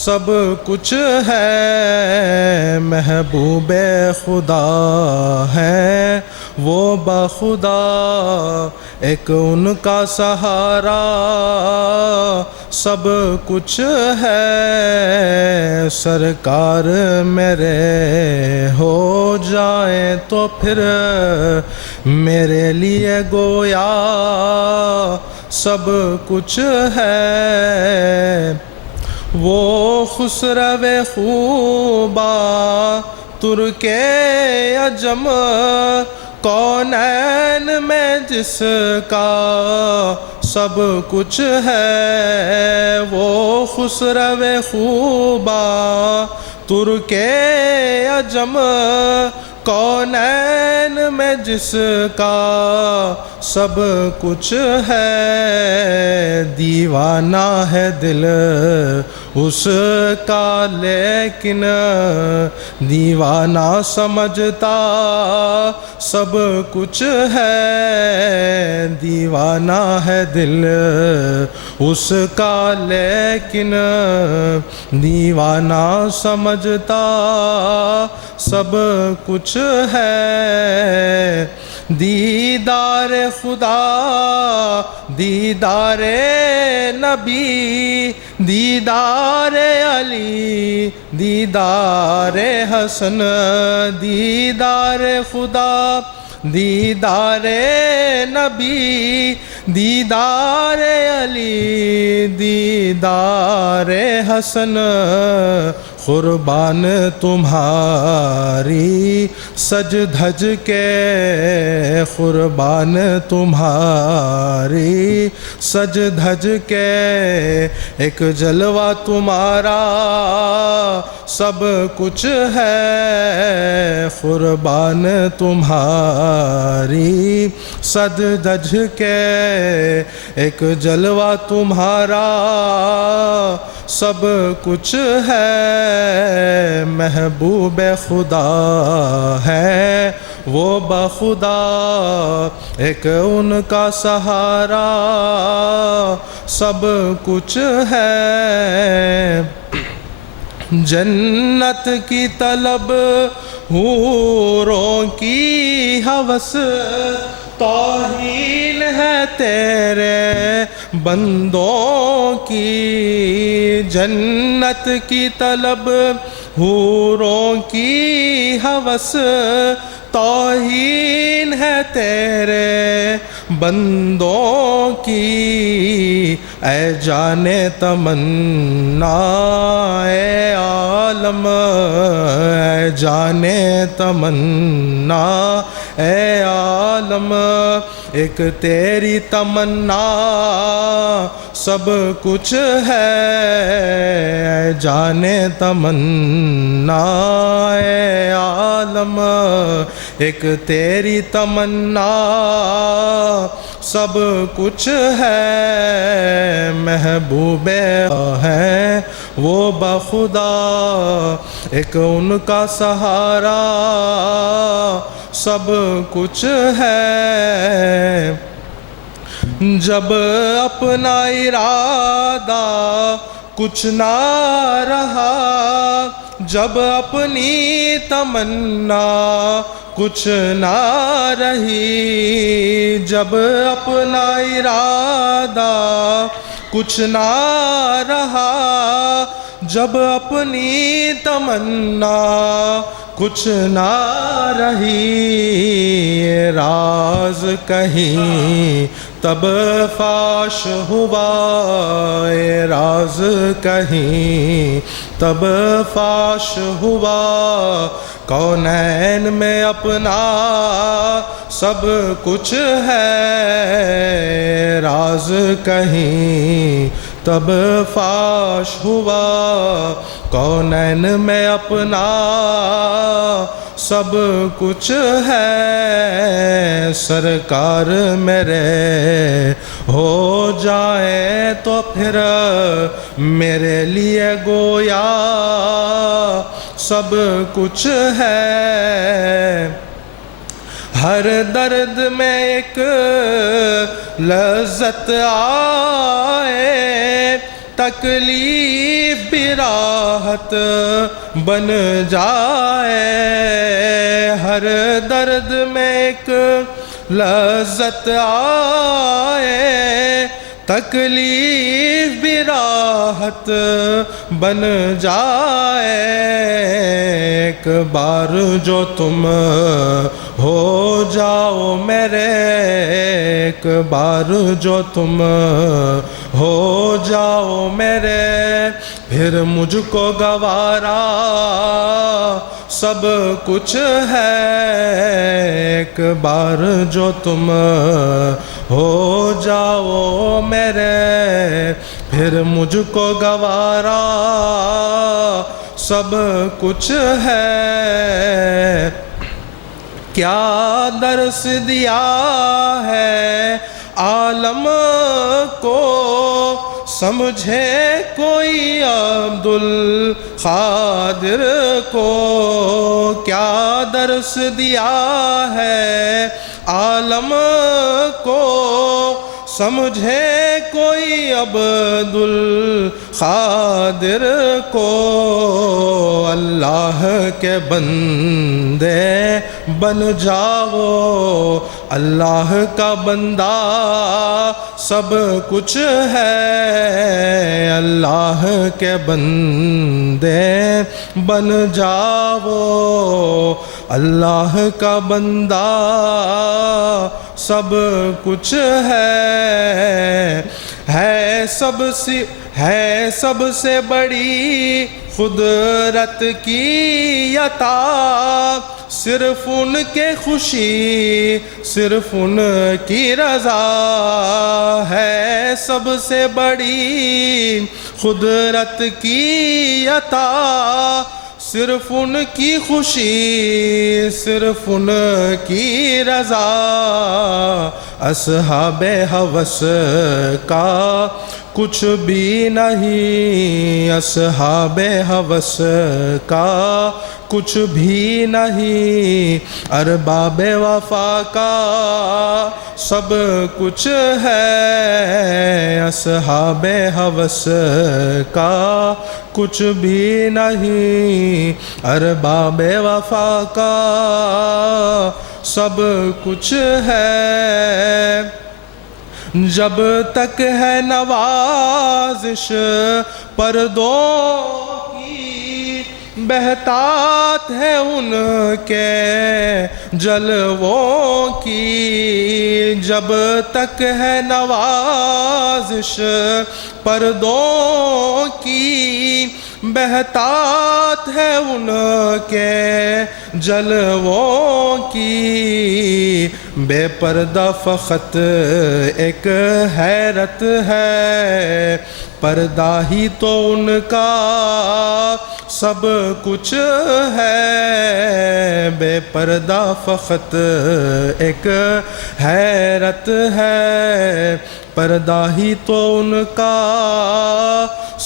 سب کچھ ہے محبوب خدا ہے وہ بخدا، ایک ان کا سہارا سب کچھ ہے، سرکار میرے ہو جائیں تو پھر میرے لیے گویا سب کچھ ہے، وہ خسرو خوبا ترک عجم کونین میں جس کا سب کچھ ہے، وہ خسرو خوبا ترک عجم کونین میں جس کا سب کچھ ہے، دیوانہ ہے دل اس کا لیکن دیوانہ سمجھتا سب کچھ ہے، دیوانہ ہے دل اس کا لیکن دیوانہ سمجھتا سب کچھ ہے، دیدار خدا دیدار نبی دیدار علی دیدار حسن، دیدار خدا دیدار نبی دیدار علی دیدار حسن، قربان تمہاری سج دھج کے قربان تمہاری سج دھج کے، ایک جلوہ تمہارا سب کچھ ہے، قربان تمہاری سج دھج کے، ایک جلوہ تمہارا سب کچھ ہے، محبوب خدا ہے وہ بخدا، ایک ان کا سہارا سب کچھ ہے، جنت کی طلب حوروں کی ہوس توہین ہے تیرے بندوں کی، جنت کی طلب حوروں کی ہوس توہین ہے تیرے بندوں کی، اے جان تمنا اے عالم اے جان تمنا اے عالم، ایک تیری تمنا سب کچھ ہے، اے جان تمنا اے عالم، ایک تیری تمنا سب کچھ ہے محبوب ہے وہ بخدا ایک ان کا سہارا سب کچھ ہے جب اپنا ارادہ کچھ نہ رہا جب اپنی تمنا کچھ نہ رہی جب اپنا ارادہ کچھ نہ رہا جب اپنی تمنا کچھ نہ رہی یہ راز کہیں تب فاش ہوا یہ راز کہیں تب فاش ہوا کونین میں اپنا سب کچھ ہے راز کہیں تب فاش ہوا کونین میں اپنا سب کچھ ہے سرکار میرے ہو جائے تو پھر میرے لیے گویا سب کچھ ہے ہر درد میں ایک لذت آئے تکلیف بھی راحت بن جائے ہر درد میں ایک لذت آئے تکلیف بھی راحت بن جائے ایک بار جو تم ہو جاؤ میرے ایک بار جو تم ہو جاؤ میرے پھر مجھ کو گوارا سب کچھ ہے ایک بار جو تم ہو جاؤ میرے پھر مجھ کو گوارا سب کچھ ہے کیا درس دیا ہے عالم کو سمجھے کوئی عبد القادر کو کیا درس دیا ہے عالم کو سمجھے کوئی عبد القادر کو اللہ کے بندے بن جاؤ اللہ کا بندہ سب کچھ ہے اللہ کے بندے بن جاؤ اللہ کا بندہ سب کچھ ہے سب سے بڑی قدرت کی عطا صرف ان کے خوشی صرف ان کی رضا ہے سب سے بڑی قدرت کی عطا صرف ان کی خوشی صرف ان کی رضا اصحاب ہوس کا کچھ بھی نہیں اصحاب ہوس کا کچھ بھی نہیں ارباب وفا کا سب کچھ ہے اصحاب ہوس کا کچھ بھی نہیں ارباب وفا کا سب کچھ ہے جب تک ہے نوازش پردوں کی بہتات ہے ان کے جلووں کی جب تک ہے نوازش پردوں کی بہتات ہے ان کے جلووں کی بے پردہ فقط ایک حیرت ہے پردہ ہی تو ان کا سب کچھ ہے، بے پردہ فقط ایک حیرت ہے، پردہ ہی تو ان کا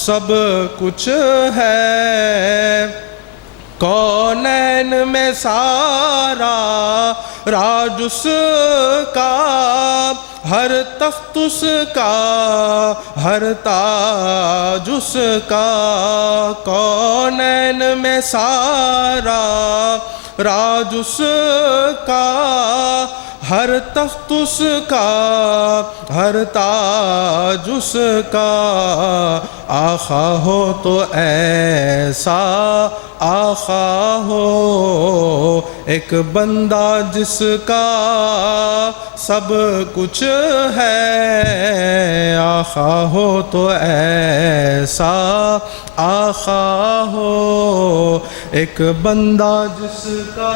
سب کچھ ہے، کونین میں سارا راج اس کا، ہر تخت اس کا، ہر تاج اس کا، کونین میں سارا راج اس کا، ہر تخت اس کا، ہر تاج اس کا، آقا ہو تو ایسا آقا ہو، ایک بندہ جس کا سب کچھ ہے، آقا ہو تو ایسا آقا ہو، ایک بندہ جس کا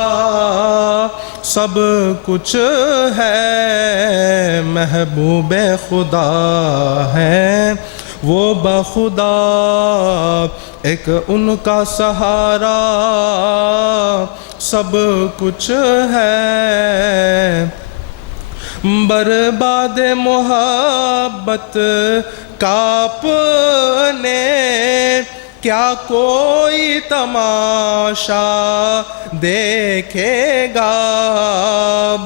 سب کچھ ہے، محبوب خدا ہے وہ بخدا، ایک ان کا سہارا سب کچھ ہے، برباد محبت کا اپنے کیا کوئی تماشا دیکھے گا،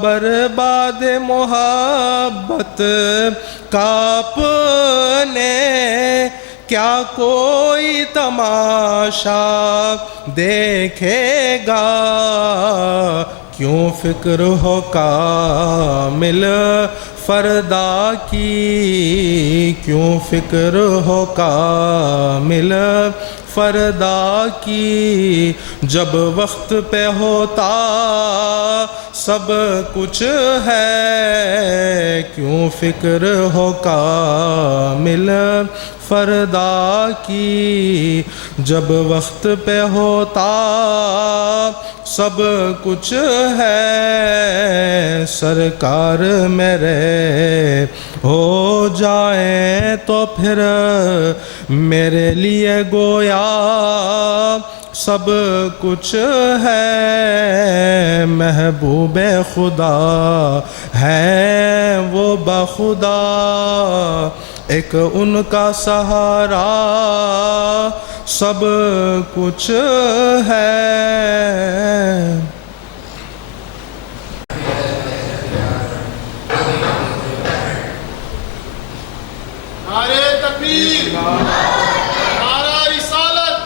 برباد محبت کا اپنے کیا کوئی تماشا دیکھے گا، کیوں فکر ہو کامل فردا کی، کیوں فکر ہو کامل فردا کی، جب وقت پہ ہوتا سب کچھ ہے، کیوں فکر ہو کامل فردا کی، جب وقت پہ ہوتا سب کچھ ہے، سرکار میرے ہو جائیں تو پھر میرے لیے گویا سب کچھ ہے، محبوب خدا ہے وہ بخدا، ایک ان کا سہارا سب کچھ ہے۔ نعرہ تکبیر، نعرہ رسالت،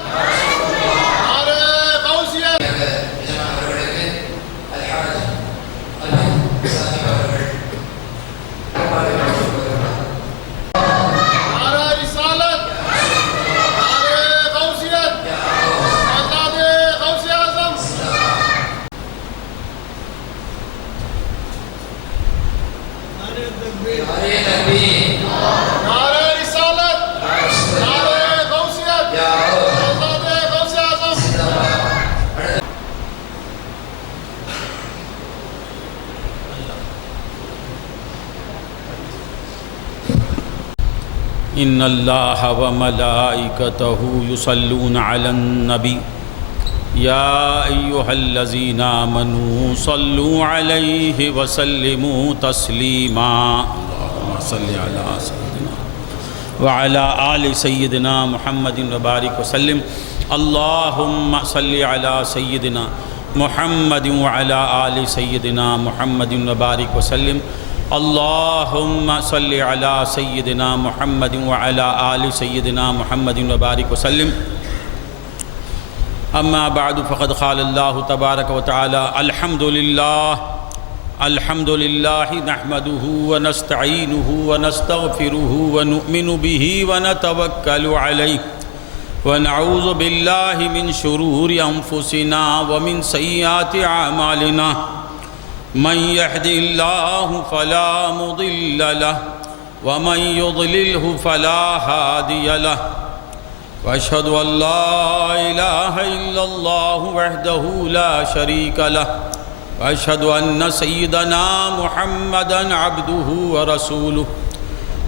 نعرہ غوثیت، نعرہ رسالت، نعرہ غوثیت، شہزاد غوث اعظم، نعرہ تکبیر، نعرہ رسالت، نعرہ غوثیت، شہزاد غوث اعظم، ان اللہ وملائکتہ یصلون علی النبی یا ایہا الذین آمنوا صلوا علیہ وسلموا تسلیما، اللہم صلی علی سیدنا وعلی آل سیدنا محمد وبارک وسلم، اللہم صلی علی سیدنا محمد وعلی آل سیدنا محمد وبارک وسلم، اللہم صلی علی سیدنا محمد وعلی آل سیدنا محمد وبارک وسلم، اما بعد فقد قال اللہ تبارک و تعالی الحمد للہ نحمده ونستعینه ونستغفره ونؤمن به ونتوکل علیہ ونعوذ باللہ من شرور انفسنا ومن سیئات اعمالنا، من يهد الله فلا مضل له ومن يضلله فلا هادي له، واشهد ان لا اله الا الله وحده لا شريك له، واشهد ان سيدنا محمدا عبده ورسوله،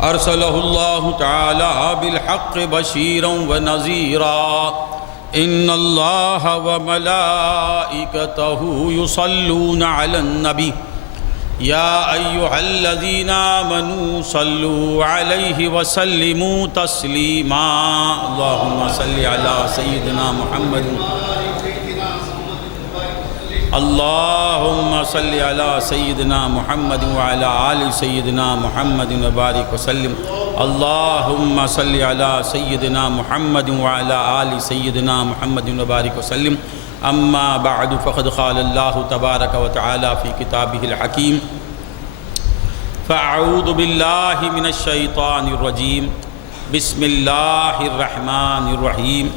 أرسله الله تعالى بالحق بشيرا ونذيرا إن الله وملائكته يصلون على النبي يا أيها الذين آمنوا صلوا عليه وسلموا تسليما اللهم صل على سيدنا محمد اللهم صل على سيدنا محمد وعلى آل سيدنا محمد وبارك وسلم اللهم صل على سيدنا محمد وعلى آل سيدنا محمد وبارك وسلم أما بعد فقد قال الله تبارك وتعالى في كتابه الحكيم فأعوذ بالله من الشيطان الرجيم بسم الله الرحمن الرحيم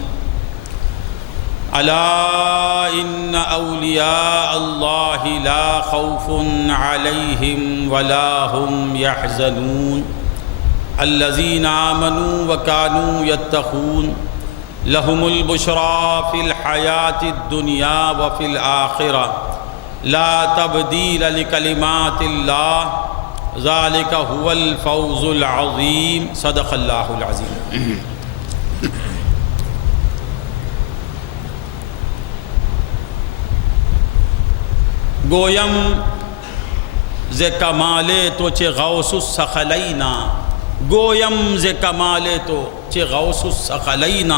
ألا إن أولياء الله لا خوف عليهم ولا هم يحزنون الذين آمنوا وكانوا يتقون لهم البشرى في الحياة الدنيا وفي الآخرة لا تبديل لكلمات الله ذلك هو الفوز العظيم صدق الله العظيم گویم ز کمال تو چه غوث الثقلین گویم ز کمال تو چه غوث الثقلین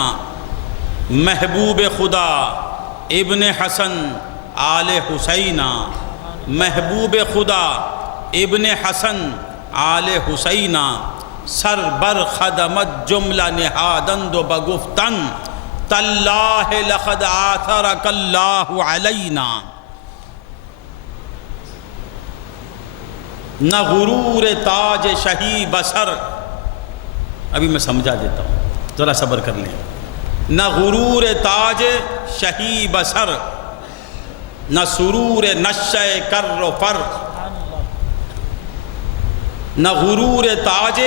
محبوب خدا ابن حسن آل حسین محبوب خدا ابن حسن آل حسین سر بر خدمت جملہ نہادند و بگفتن تاللہ لقد آثرک اللہ علینا نہ غرور تاج شہی بسر ابھی میں سمجھا دیتا ہوں ذرا صبر کر لیں نہ غرور تاج شہی بسر نہ سرور نشہ کر و فر نہ غرور تاج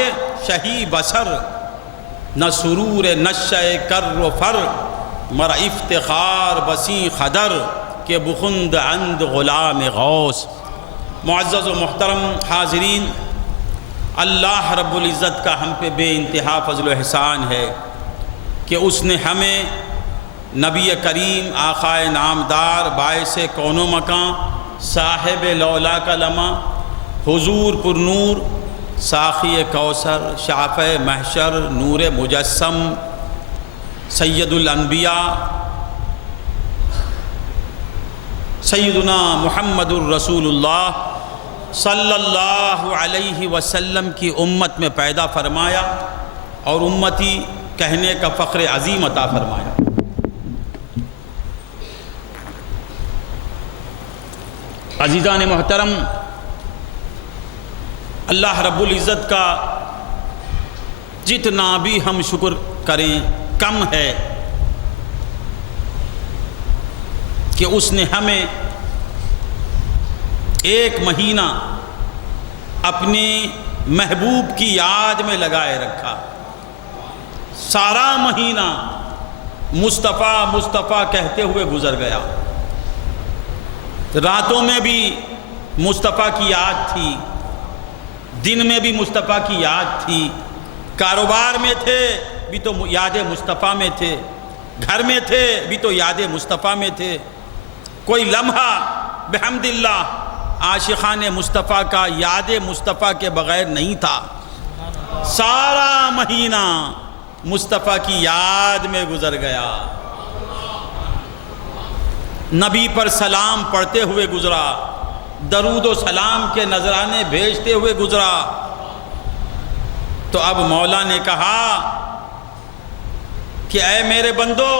شہی بسر نہ سرور نشہ کر و فر مرا افتخار بسی خدر کہ بخند عند غلام غوث معزز و محترم حاضرین اللہ رب العزت کا ہم پہ بے انتہا فضل و احسان ہے کہ اس نے ہمیں نبی کریم آقا نامدار باعث کون و مکان صاحب لولا کا لمحہ حضور پر نور ساقی کوثر شافع محشر نور مجسم سید الانبیاء سیدنا محمد الرسول اللہ صلی اللہ علیہ وسلم کی امت میں پیدا فرمایا اور امتی کہنے کا فخر عظیم عطا فرمایا۔ عزیزان محترم، اللہ رب العزت کا جتنا بھی ہم شکر کریں کم ہے کہ اس نے ہمیں ایک مہینہ اپنے محبوب کی یاد میں لگائے رکھا۔ سارا مہینہ مصطفیٰ مصطفیٰ کہتے ہوئے گزر گیا۔ راتوں میں بھی مصطفیٰ کی یاد تھی، دن میں بھی مصطفیٰ کی یاد تھی، کاروبار میں تھے بھی تو یاد مصطفیٰ میں تھے، گھر میں تھے بھی تو یاد مصطفیٰ میں تھے۔ کوئی لمحہ بحمد اللہ عاشقان مصطفیٰ کا یاد مصطفیٰ کے بغیر نہیں تھا۔ سارا مہینہ مصطفیٰ کی یاد میں گزر گیا، نبی پر سلام پڑھتے ہوئے گزرا، درود و سلام کے نذرانے بھیجتے ہوئے گزرا۔ تو اب مولا نے کہا کہ اے میرے بندو،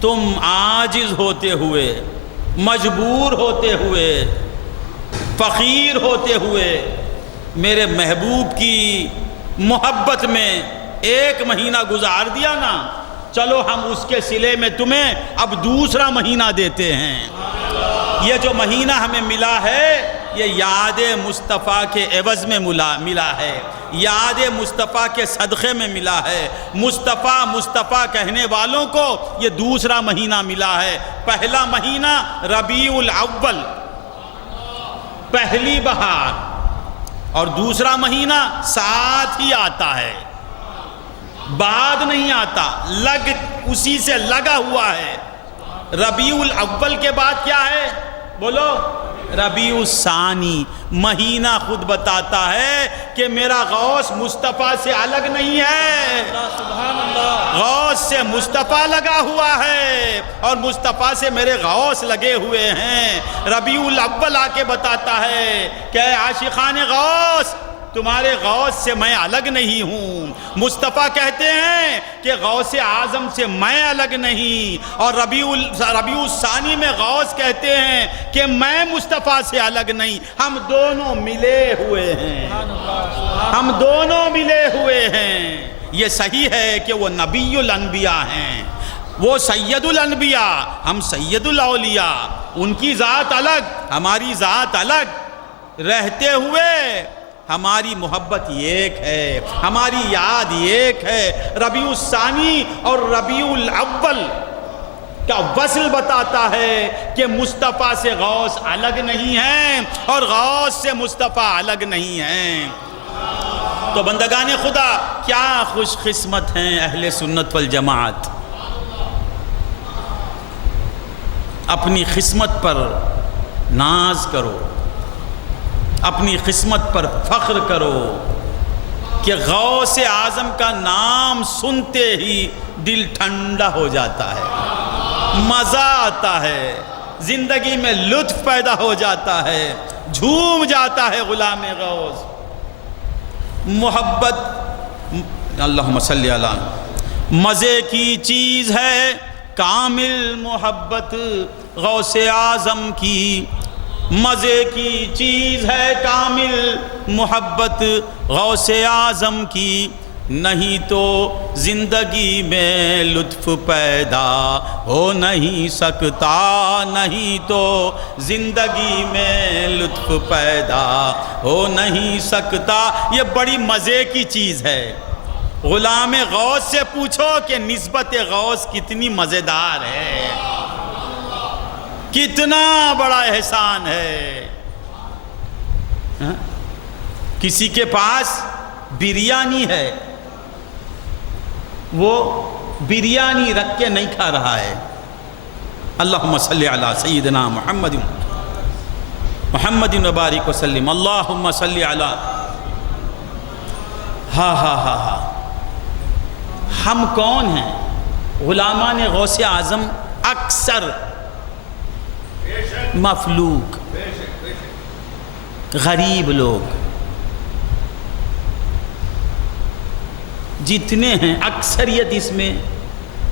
تم عاجز ہوتے ہوئے، مجبور ہوتے ہوئے، فقیر ہوتے ہوئے میرے محبوب کی محبت میں ایک مہینہ گزار دیا نا، چلو ہم اس کے صلے میں تمہیں اب دوسرا مہینہ دیتے ہیں۔ یہ جو مہینہ ہمیں ملا ہے یہ یاد مصطفیٰ کے عوض میں ملا ہے، یاد مصطفیٰ کے صدقے میں ملا ہے۔ مصطفیٰ مصطفیٰ کہنے والوں کو یہ دوسرا مہینہ ملا ہے۔ پہلا مہینہ ربیع الاول، پہلی بہار، اور دوسرا مہینہ ساتھ ہی آتا ہے، بعد نہیں آتا، اسی سے لگا ہوا ہے۔ ربیع الاول کے بعد کیا ہے؟ بولو، ربیع الثانی۔ مہینہ خود بتاتا ہے کہ میرا غوث مصطفیٰ سے الگ نہیں ہے، غوث سے مصطفیٰ لگا ہوا ہے اور مصطفیٰ سے میرے غوث لگے ہوئے ہیں۔ ربیع الاول آ کے بتاتا ہے کہ اے عاشقان غوث، تمہارے غوث سے میں الگ نہیں ہوں۔ مصطفیٰ کہتے ہیں کہ غوث اعظم سے میں الگ نہیں، اور ربیع الثانی میں غوث کہتے ہیں کہ میں مصطفیٰ سے الگ نہیں، ہم دونوں ملے ہوئے ہیں، ہم دونوں ملے ہوئے ہیں۔ یہ صحیح ہے کہ وہ نبی الانبیاء ہیں، وہ سید الانبیاء، ہم سید الاولیاء، ان کی ذات الگ، ہماری ذات الگ، رہتے ہوئے ہماری محبت ایک ہے، ہماری یاد ایک ہے۔ ربیع الثانی اور ربیع الاول کا وصل بتاتا ہے کہ مصطفیٰ سے غوث الگ نہیں ہیں اور غوث سے مصطفیٰ الگ نہیں ہیں۔ تو بندگان خدا، کیا خوش قسمت ہیں اہل سنت والجماعت، اپنی قسمت پر ناز کرو، اپنی قسمت پر فخر کرو کہ غوث اعظم کا نام سنتے ہی دل ٹھنڈا ہو جاتا ہے، مزہ آتا ہے، زندگی میں لطف پیدا ہو جاتا ہے، جھوم جاتا ہے غلام غوث۔ محبت، اللہم صلی علی، مزے کی چیز ہے کامل محبت غوث اعظم کی، مزے کی چیز ہے کامل محبت غوث اعظم کی، نہیں تو زندگی میں لطف پیدا ہو نہیں سکتا، نہیں تو زندگی میں لطف پیدا ہو نہیں سکتا۔ یہ بڑی مزے کی چیز ہے۔ غلام غوث سے پوچھو کہ نسبت غوث کتنی مزیدار ہے، کتنا بڑا احسان ہے۔ کسی کے پاس بریانی ہے، وہ بریانی رکھ کے نہیں کھا رہا ہے۔ اللہم صلی علی سیدنا محمد وبارک وسلم، اللہم صلی علی۔ ہاں ہم کون ہیں؟ غلامان غوث اعظم اکثر مفلوک، غریب لوگ جتنے ہیں، اکثریت اس میں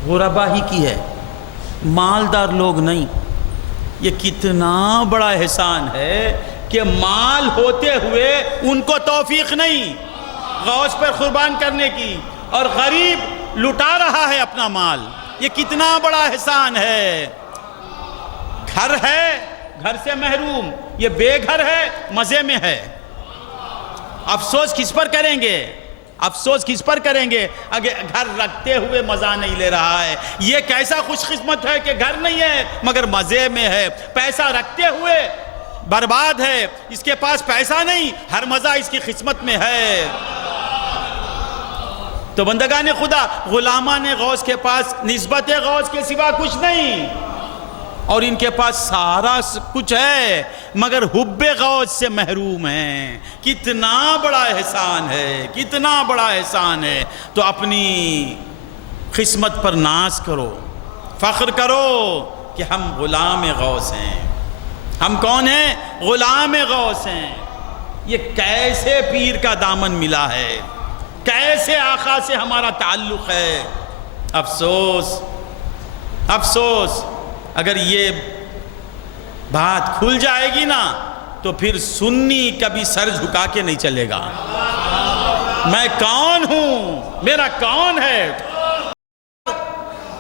غربا ہی کی ہے، مالدار لوگ نہیں۔ یہ کتنا بڑا احسان ہے کہ مال ہوتے ہوئے ان کو توفیق نہیں غوث پر قربان کرنے کی، اور غریب لٹا رہا ہے اپنا مال۔ یہ کتنا بڑا احسان ہے۔ گھر ہے، گھر سے محروم، یہ بے گھر ہے، مزے میں ہے۔ افسوس کس پر کریں گے؟ افسوس کس پر کریں گے اگر گھر رکھتے ہوئے مزہ نہیں لے رہا ہے؟ یہ کیسا خوش قسمت ہے کہ گھر نہیں ہے مگر مزے میں ہے، پیسہ رکھتے ہوئے برباد ہے، اس کے پاس پیسہ نہیں، ہر مزہ اس کی قسمت میں ہے۔ تو بندگان خدا، غلامان غوث کے پاس نسبت غوث کے سوا کچھ نہیں، اور ان کے پاس سارا کچھ ہے مگر حب غوث سے محروم ہیں۔ کتنا بڑا احسان ہے، کتنا بڑا احسان ہے۔ تو اپنی قسمت پر ناز کرو، فخر کرو کہ ہم غلام غوث ہیں۔ ہم کون ہیں؟ غلام غوث ہیں۔ یہ کیسے پیر کا دامن ملا ہے، کیسے آقا سے ہمارا تعلق ہے۔ افسوس، افسوس، اگر یہ بات کھل جائے گی نا تو پھر سنی کبھی سر جھکا کے نہیں چلے گا۔ میں کون ہوں، میرا کون ہے؟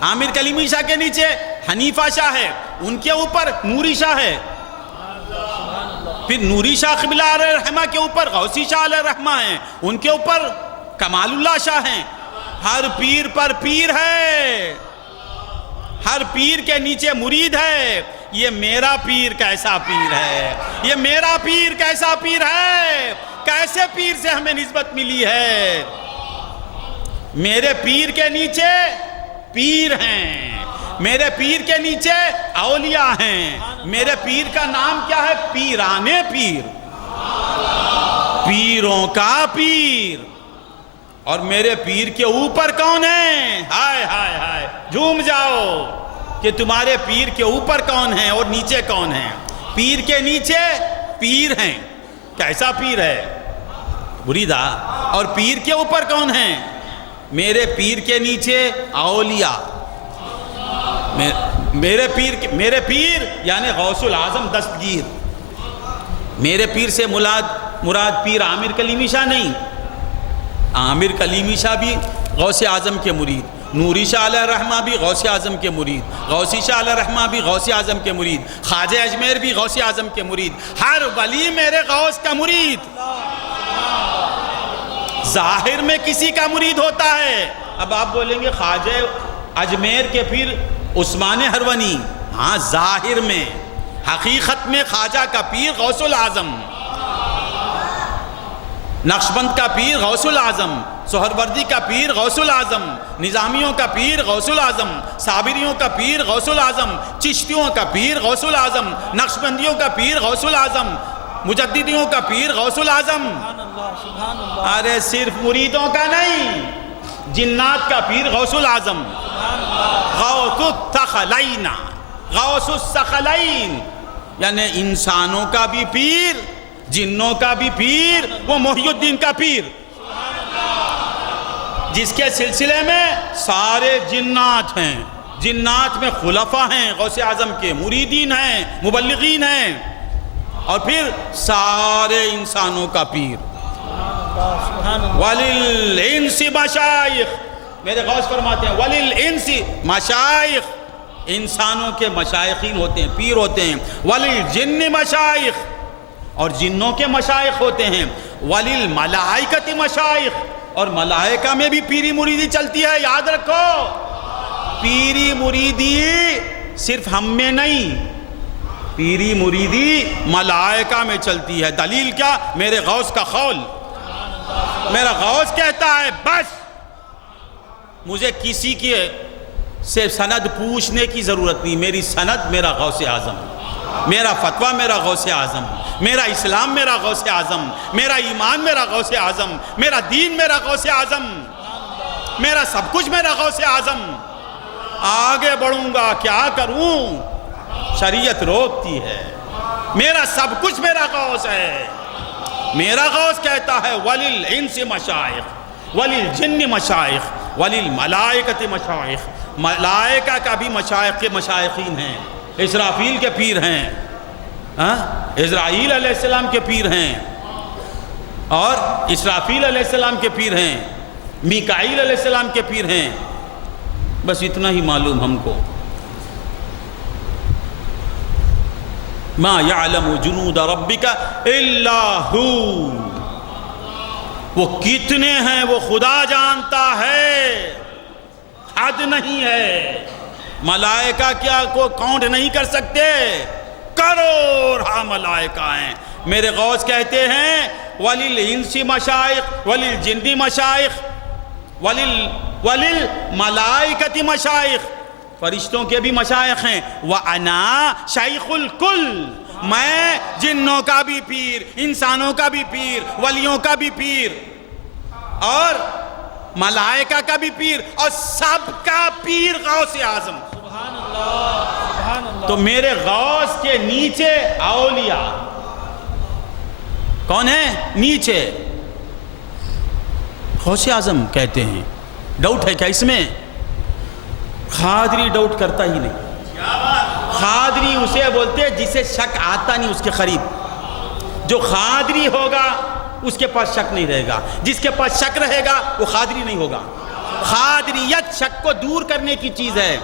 عامر کلیمی شاہ کے نیچے حنیفہ شاہ ہے، ان کے اوپر نوری شاہ ہے، پھر نوری شاہ قبلہ علیہ الرحمہ کے اوپر غوثی شاہ علیہ الرحمہ ہیں، ان کے اوپر کمال اللہ شاہ ہیں۔ ہر پیر پر پیر ہے، ہر پیر کے نیچے مرید ہے۔ یہ میرا پیر کیسا پیر ہے، یہ میرا پیر کیسا پیر ہے کیسے پیر سے ہمیں نسبت ملی ہے؟ میرے پیر کے نیچے پیر ہیں، میرے پیر کے نیچے اولیاء ہیں۔ میرے پیر کا نام کیا ہے؟ پیرانے پیر، پیروں کا پیر۔ اور میرے پیر کے اوپر کون ہے؟ ہائے ہائے ہائے، جھوم جاؤ کہ تمہارے پیر کے اوپر کون ہے اور نیچے کون ہے۔ پیر کے نیچے پیر ہیں۔ کیسا پیر ہے؟ مریدا۔ اور پیر کے اوپر کون ہیں؟ میرے پیر کے نیچے اولیاء۔ میرے پیر یعنی غوث العظم دستگیر۔ میرے پیر سے مراد پیر عامر کلیمی شاہ نہیں۔ عامر کلیمی شاہ بھی غوث اعظم کے مرید، نوری شاہ علیہ الرحمہ بھی غوث اعظم کے مرید، غوثی شاہ علیہ الرحمہ بھی غوث اعظم کے مرید، خواجہ اجمیر بھی غوث اعظم کے مرید۔ ہر ولی میرے غوث کا مرید۔ ظاہر میں کسی کا مرید ہوتا ہے۔ اب آپ بولیں گے خواجہ اجمیر کے پیر عثمان ہرونی، ہاں ظاہر میں، حقیقت میں خواجہ کا پیر غوث العظم، نقشبند کا پیر غوث العظم، سہروردی کا پیر غوث العظم، نظامیوں کا پیر غوث العظم، صابریوں کا پیر غوث العظم، چشتیوں کا پیر غوث العظم، نقشبندیوں کا پیر غوث العظم، مجددیوں کا پیر غوث العظم۔ ارے صرف مریدوں کا نہیں، جنات کا پیر غوث العظم، غوث الثقلین، غوث الثقلین، یعنی انسانوں کا بھی پیر، جنوں کا بھی پیر، وہ محی الدین کا پیر، جس کے سلسلے میں سارے جنات ہیں۔ جنات میں خلفاء ہیں غوث اعظم کے، مریدین ہیں، مبلغین ہیں، اور پھر سارے انسانوں کا پیر۔ وَلِلْإِنسِ مَشَائِخ، میرے غوث فرماتے ہیں وَلِلْإِنسِ مَشَائِخ، انسانوں کے مشائخین ہوتے ہیں، پیر ہوتے ہیں۔ وَلِلْجِنِّ مَشَائِخ، اور جنوں کے مشائخ ہوتے ہیں۔ وَلِلْمَلَائِكَةِ مَشَائِخ، اور ملائکہ میں بھی پیری مریدی چلتی ہے۔ یاد رکھو، پیری مریدی صرف ہم میں نہیں، پیری مریدی ملائکہ میں چلتی ہے۔ دلیل کیا؟ میرے غوث کا قول۔ میرا غوث کہتا ہے بس مجھے کسی کی سے سند پوچھنے کی ضرورت نہیں، میری سند میرا غوث اعظم، میرا فتویٰ میرا غوث اعظم، میرا اسلام میرا غوث اعظم، میرا ایمان میرا غوث اعظم، میرا دین میرا غوث اعظم، میرا سب کچھ میرا غوث اعظم۔ آگے بڑھوں گا کیا کروں؟ شریعت روکتی ہے۔ میرا سب کچھ میرا غوث ہے۔ میرا غوث کہتا ہے وَلِلْإِنسِ مَشَائِخ وَلِلْجِنِّ مَشَائِخ وَلِلْمَلَائِكَةِ مَشَائِخ، ملائکہ کا بھی مشائخ کے مشائخین ہیں۔ اسرافیل کے پیر ہیں، اسرائیل علیہ السلام کے پیر ہیں، اور اسرافیل علیہ السلام کے پیر ہیں، میکائیل علیہ السلام کے پیر ہیں۔ بس اتنا ہی معلوم ہم کو۔ ما یعلم جنود ربک الا ہو، وہ کتنے ہیں وہ خدا جانتا ہے، حد نہیں ہے۔ ملائکہ کیا کو کاؤنٹ نہیں کر سکتے، کروڑ ملائکہ ہیں۔ میرے غوث کہتے ہیں وَلِلْإِنسِ مَشَائِخ وَلِلْجِنِّ مَشَائِخ وَلِلْمَلَائِكَةِ مَشَائِخ، فرشتوں کے بھی مشائخ ہیں۔ وَأَنَا شَيْخُ الْكُلِّ، میں جنوں کا بھی پیر، انسانوں کا بھی پیر، ولیوں کا بھی پیر، اور ملائکہ کا بھی پیر، اور سب کا پیر غوث اعظم۔ تو میرے غوث کے نیچے اولیاء کون ہیں؟ نیچے غوث اعظم کہتے ہیں۔ ڈاؤٹ ہے کیا اس میں؟ خادری ڈاؤٹ کرتا ہی نہیں۔ خادری اسے بولتے ہیں جسے شک آتا نہیں اس کے قریب۔ جو خادری ہوگا اس کے پاس شک نہیں رہے گا، جس کے پاس شک رہے گا وہ خادری نہیں ہوگا۔ خادریت شک کو دور کرنے کی چیز ہے۔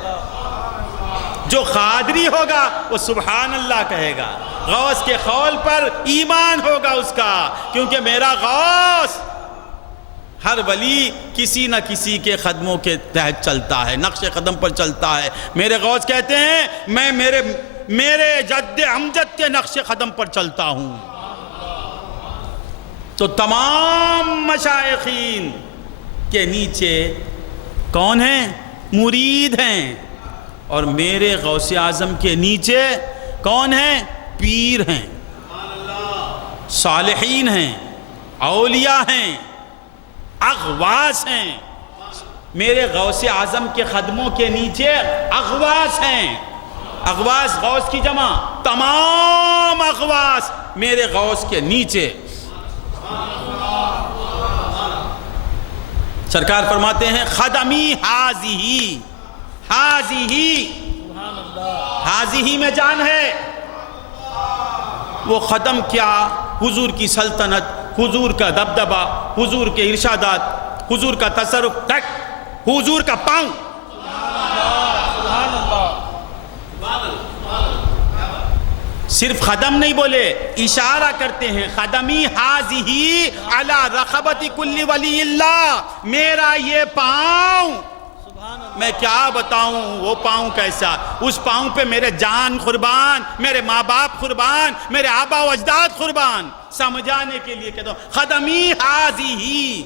جو خادری ہوگا وہ سبحان اللہ کہے گا، غوث کے قول پر ایمان ہوگا اس کا، کیونکہ میرا غوث ہر ولی کسی نہ کسی کے قدموں کے تحت چلتا ہے، نقش قدم پر چلتا ہے۔ میرے غوث کہتے ہیں میں میرے جد امجد کے نقش قدم پر چلتا ہوں۔ تو تمام مشائخین کے نیچے کون ہیں؟ مرید ہیں. اور میرے غوث اعظم کے نیچے کون ہیں؟ پیر ہیں، صالحین ہیں، اولیاء ہیں، اغواس ہیں. میرے غوث اعظم کے قدموں کے نیچے اغواس ہیں. اغواس غوث کی جمع، تمام اغواس میرے غوث کے نیچے. سرکار فرماتے ہیں خدمی حاضی میں جان ہے. وہ قدم کیا؟ حضور کی سلطنت، حضور کا دبدبہ، حضور کے ارشادات، حضور کا تصرف، تک حضور کا پاؤں. صرف قدم نہیں بولے، اشارہ کرتے ہیں قدمی حاضی علی رقبت کل ولی اللہ. میرا یہ پاؤں، میں کیا بتاؤں وہ پاؤں کیسا. اس پاؤں پہ میرے جان قربان، میرے ماں باپ قربان، میرے آبا و اجداد قربان. سمجھانے کے لیے کہتا ہوں خدمی حاضی.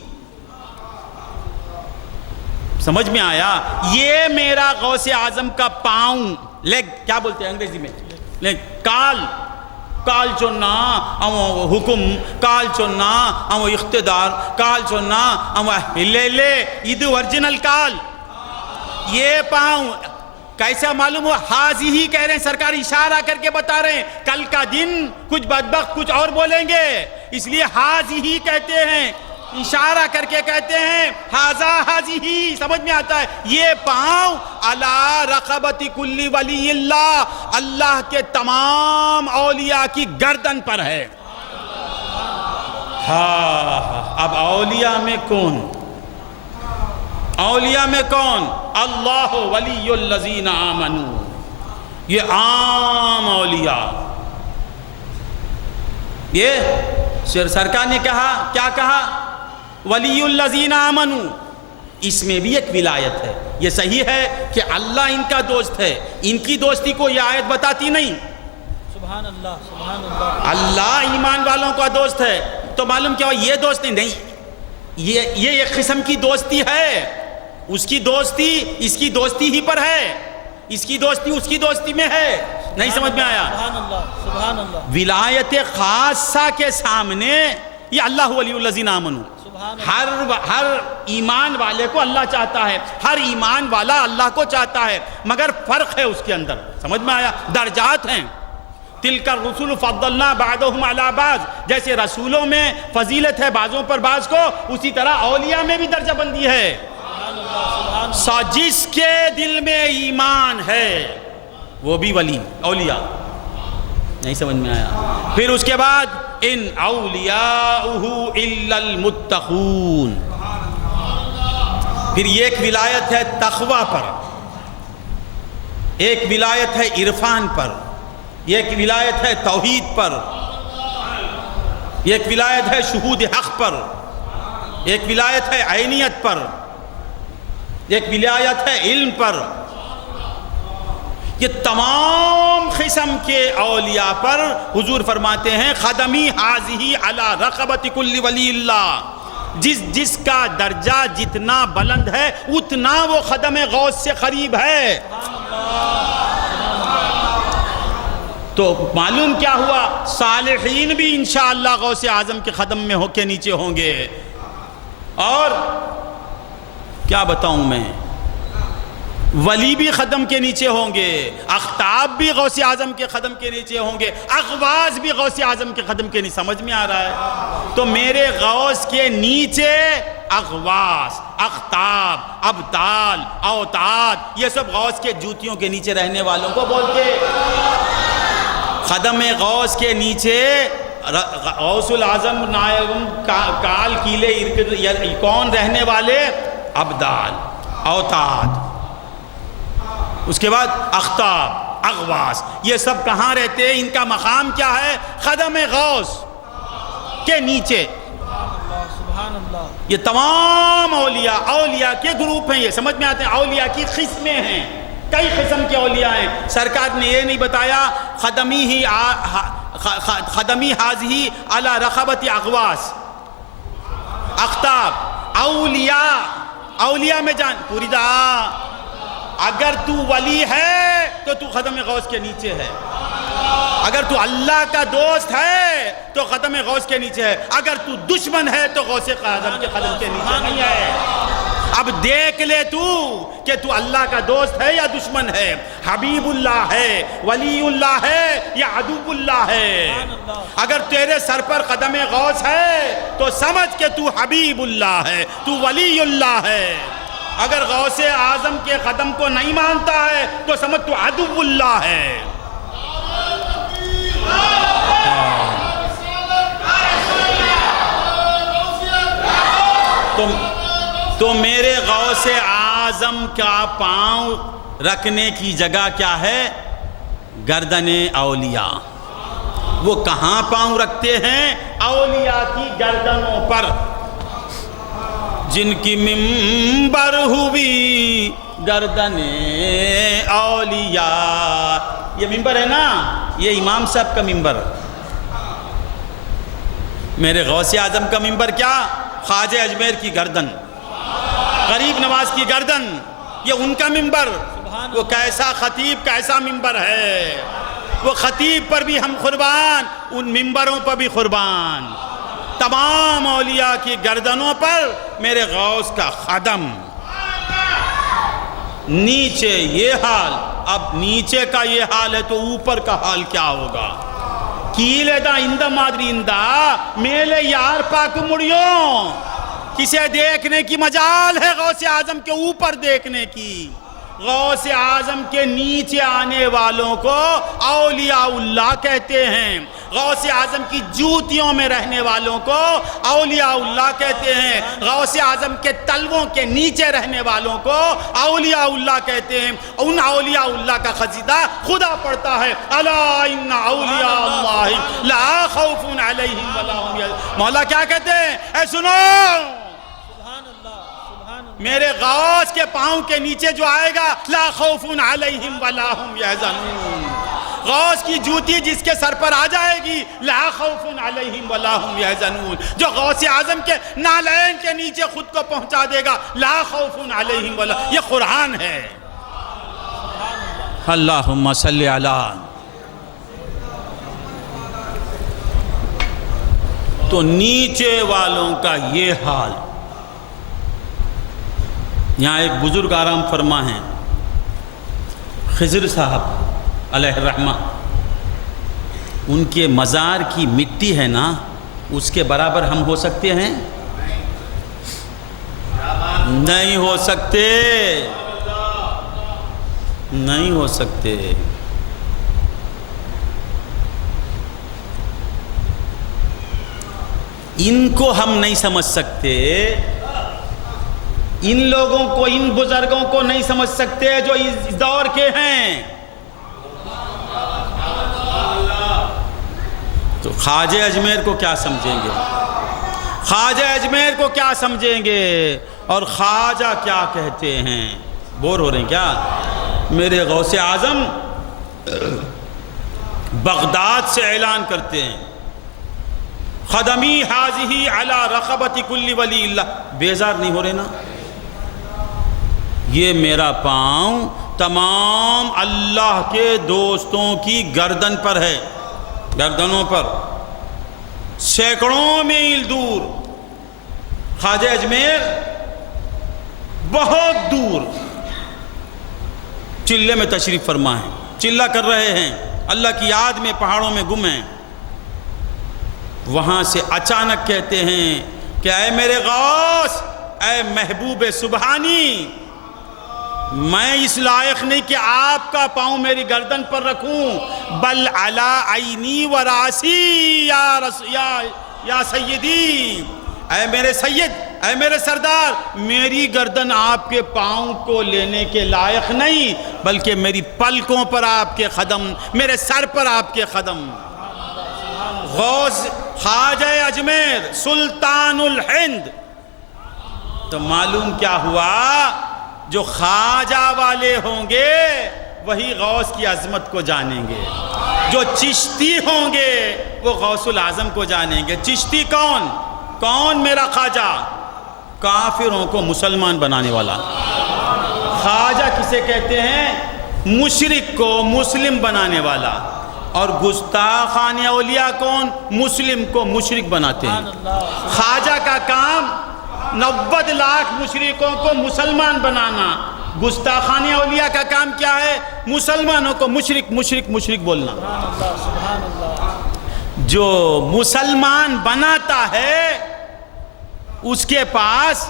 سمجھ میں آیا؟ یہ میرا غوث اعظم کا پاؤں، لیگ کیا بولتے ہیں انگریزی میں؟ کال چننا او حکم، کال چننا او اقتدار، کال چننا او ہلے یہ ورجنل کال. یہ پاؤں کیسا معلوم ہوا؟ حاضی ہی کہہ رہے ہیں، سرکار اشارہ کر کے بتا رہے ہیں کل کا دن کچھ بدبخت کچھ اور بولیں گے، اس لیے حاضی ہی کہتے ہیں، اشارہ کر کے کہتے ہیں حاضا حاضی ہی. سمجھ میں آتا ہے؟ یہ پاؤں علی رقبت کل ولی اللہ، اللہ کے تمام اولیاء کی گردن پر ہے. ہاں اب اولیاء میں کون؟ اولیاء میں کون؟ اللہ ولی الذین آمنوا. یہ عام اولیاء. یہ سرکار نے کہا، کیا کہا؟ ولی الذین آمنوا. اس میں بھی ایک ولایت ہے. یہ صحیح ہے کہ اللہ ان کا دوست ہے، ان کی دوستی کو یہ آیت بتاتی نہیں. سبحان اللہ، سبحان اللہ. اللہ ایمان والوں کا دوست ہے تو معلوم کیا ہوا؟ یہ دوستی نہیں، یہ ایک قسم کی دوستی ہے. اس کی دوستی اس کی دوستی ہی پر ہے، اس کی دوستی اس کی دوستی میں ہے. نہیں سمجھ میں آیا؟ سبحان اللہ، سبحان اللہ. ولایت خاصہ کے سامنے یہ اللہ ولی الذین آمنوا. ہر ایمان والے کو اللہ چاہتا ہے، ہر ایمان والا اللہ کو چاہتا ہے، مگر فرق ہے اس کے اندر. سمجھ میں آیا؟ درجات ہیں. تلک الرسل فضلنا بعضهم علی بعض. جیسے رسولوں میں فضیلت ہے بعضوں پر بعض کو، اسی طرح اولیاء میں بھی درجہ بندی ہے. جس کے دل میں ایمان ہے وہ بھی ولی اولیاء. نہیں سمجھ میں آیا؟ پھر اس کے بعد ان اولیاؤہ الا المتقون. پھر یہ ایک ولایت ہے تقوی پر، ایک ولایت ہے عرفان پر، ایک ولایت ہے توحید پر، ایک ولایت ہے شہود حق پر، ایک ولایت ہے عینیت پر، ایک ولایت ہے علم پر. یہ تمام قسم کے اولیاء پر حضور فرماتے ہیں خدمی حاضی علی رقبت کل ولی اللہ. جس کا درجہ جتنا بلند ہے اتنا وہ خدم غوث سے قریب ہے. تو معلوم کیا ہوا؟ صالحین بھی انشاءاللہ غوث اعظم کے قدم میں ہو کے نیچے ہوں گے. اور کیا بتاؤں میں، ولی بھی قدم کے نیچے ہوں گے، اختاب بھی غوث اعظم کے قدم کے نیچے ہوں گے، اغواز بھی غوث اعظم کے قدم کے نیچے. سمجھ میں آ رہا ہے؟ تو میرے غوث کے نیچے اغواس، اختاب، ابدال، اوتاد، یہ سب غوث کے جوتیوں کے نیچے رہنے والوں کو بولتے. قدم غوث کے نیچے غوث العظم نائم کال کیلے کون رہنے والے؟ ابدال، اوتاد، اس کے بعد اختاب، اغواس. یہ سب کہاں رہتے ہیں؟ ان کا مقام کیا ہے؟ قدم غوث کے نیچے. سبحان اللہ. یہ تمام اولیاء کے گروپ ہیں. یہ سمجھ میں آتے ہیں؟ اولیاء کی قسمیں ہیں، کئی قسم کے اولیاء ہیں. سرکار نے یہ نہیں بتایا خدمی حاضی علی رقبت اغواس. اختاب اولیاء میں جان پوری دا اگر تو ولی ہے تو تو قدم غوث کے نیچے ہے، اگر تو اللہ کا دوست ہے تو قدم غوث کے نیچے ہے، اگر تو دشمن ہے تو غوث اعظم کے قدم کے نیچے نہیں ہے۔ اب دیکھ لے تو کہ تو اللہ کا دوست ہے یا دشمن ہے، حبیب اللہ ہے، ولی اللہ ہے یا عدو اللہ ہے۔ اگر تیرے سر پر قدم غوث ہے تو سمجھ کہ تو حبیب اللہ ہے، تو ولی اللہ ہے۔ اگر غوث اعظم کے قدم کو نہیں مانتا ہے تو سمجھ تو عدو اللہ ہے۔ تو میرے غوث اعظم کا پاؤں رکھنے کی جگہ کیا ہے؟ گردن اولیاء۔ وہ کہاں پاؤں رکھتے ہیں؟ اولیاء کی گردنوں پر، جن کی ممبر ہوئی گردن اولیاء۔ یہ ممبر ہے نا، یہ امام صاحب کا ممبر، میرے غوث اعظم کا ممبر کیا؟ خواجہ اجمیر کی گردن، غریب نواز کی گردن، یہ ان کا ممبر۔ وہ کیسا خطیب، کیسا ممبر ہے، وہ خطیب پر بھی ہم قربان، ان ممبروں پر بھی قربان۔ تمام اولیاء کی گردنوں پر میرے غوث کا خدم۔ نیچے یہ حال، اب نیچے کا یہ حال ہے تو اوپر کا حال کیا ہوگا؟ کیلے دا اندہ مادری اندہ میلے یار پاک مڑیوں، کسے دیکھنے کی مجال ہے غوث اعظم کے اوپر دیکھنے کی؟ غوث اعظم کے نیچے آنے والوں کو اولیاء اللہ کہتے ہیں، غوث اعظم کی جوتیوں میں رہنے والوں کو اولیاء اللہ کہتے ہیں، غوث اعظم کے تلووں کے نیچے رہنے والوں کو اولیاء اللہ کہتے ہیں۔ ان اولیاء اللہ کا قصیدہ خدا پڑھتا ہے، الا ان اولیاء اللہ لا خوف علیہم ولا هم یحزنون۔ مولا کیا کہتے ہیں؟ اے سنو، میرے غوث کے پاؤں کے نیچے جو آئے گا لا خوف علیہم ولا هم یحزنون۔ غوث کی جوتی جس کے سر پر آ جائے گی لا خوف علیہم ولا هم یحزنون، جو غوث اعظم کے نالین کے نیچے خود کو پہنچا دے گا لا خوف علیہم ولا، یہ قرآن ہے۔ اللہم صلی علی۔ تو نیچے والوں کا یہ حال۔ یہاں ایک بزرگ آرام فرما ہیں، خضر صاحب علیہ الرحمہ، ان کے مزار کی مٹی ہے نا، اس کے برابر ہم ہو سکتے ہیں؟ نہیں ہو سکتے، نہیں ہو سکتے۔ ان کو ہم نہیں سمجھ سکتے، ان لوگوں کو، ان بزرگوں کو نہیں سمجھ سکتے جو اس دور کے ہیں۔ تو خواجہ اجمیر کو کیا سمجھیں گے؟ خواجہ اجمیر کو کیا سمجھیں گے؟ اور خواجہ کیا کہتے ہیں؟ بور ہو رہے ہیں کیا؟ میرے غوث اعظم بغداد سے اعلان کرتے ہیں، خدمی حاضی علی رقبت کل ولی اللہ۔ بیزار نہیں ہو رہے نا؟ یہ میرا پاؤں تمام اللہ کے دوستوں کی گردن پر ہے، گردنوں پر، سینکڑوں میل دور۔ خواجہ اجمیر بہت دور چلے میں تشریف فرما ہے، چلہ کر رہے ہیں، اللہ کی یاد میں پہاڑوں میں گم ہیں۔ وہاں سے اچانک کہتے ہیں کہ اے میرے غوث، اے محبوب سبحانی، میں اس لائق نہیں کہ آپ کا پاؤں میری گردن پر رکھوں، بل علی عینی و راسی یا سیدی، اے میرے سید، اے میرے سردار، میری گردن آپ کے پاؤں کو لینے کے لائق نہیں، بلکہ میری پلکوں پر آپ کے قدم، میرے سر پر آپ کے قدم۔ غوث خواجہ اجمیر سلطان الہند۔ تو معلوم کیا ہوا؟ جو خواجہ والے ہوں گے وہی غوث کی عظمت کو جانیں گے، جو چشتی ہوں گے وہ غوث العظم کو جانیں گے۔ چشتی کون؟ کون میرا خواجہ؟ کافروں کو مسلمان بنانے والا۔ خواجہ کسے کہتے ہیں؟ مشرک کو مسلم بنانے والا۔ اور گستاخان اولیاء کون؟ مسلم کو مشرک بناتے ہیں۔ خواجہ کا کام 90 لاکھ مشرکوں کو مسلمان بنانا، گستاخان اولیاء کا کام کیا ہے؟ مسلمانوں کو مشرک مشرک مشرک بولنا۔ جو مسلمان بناتا ہے اس کے پاس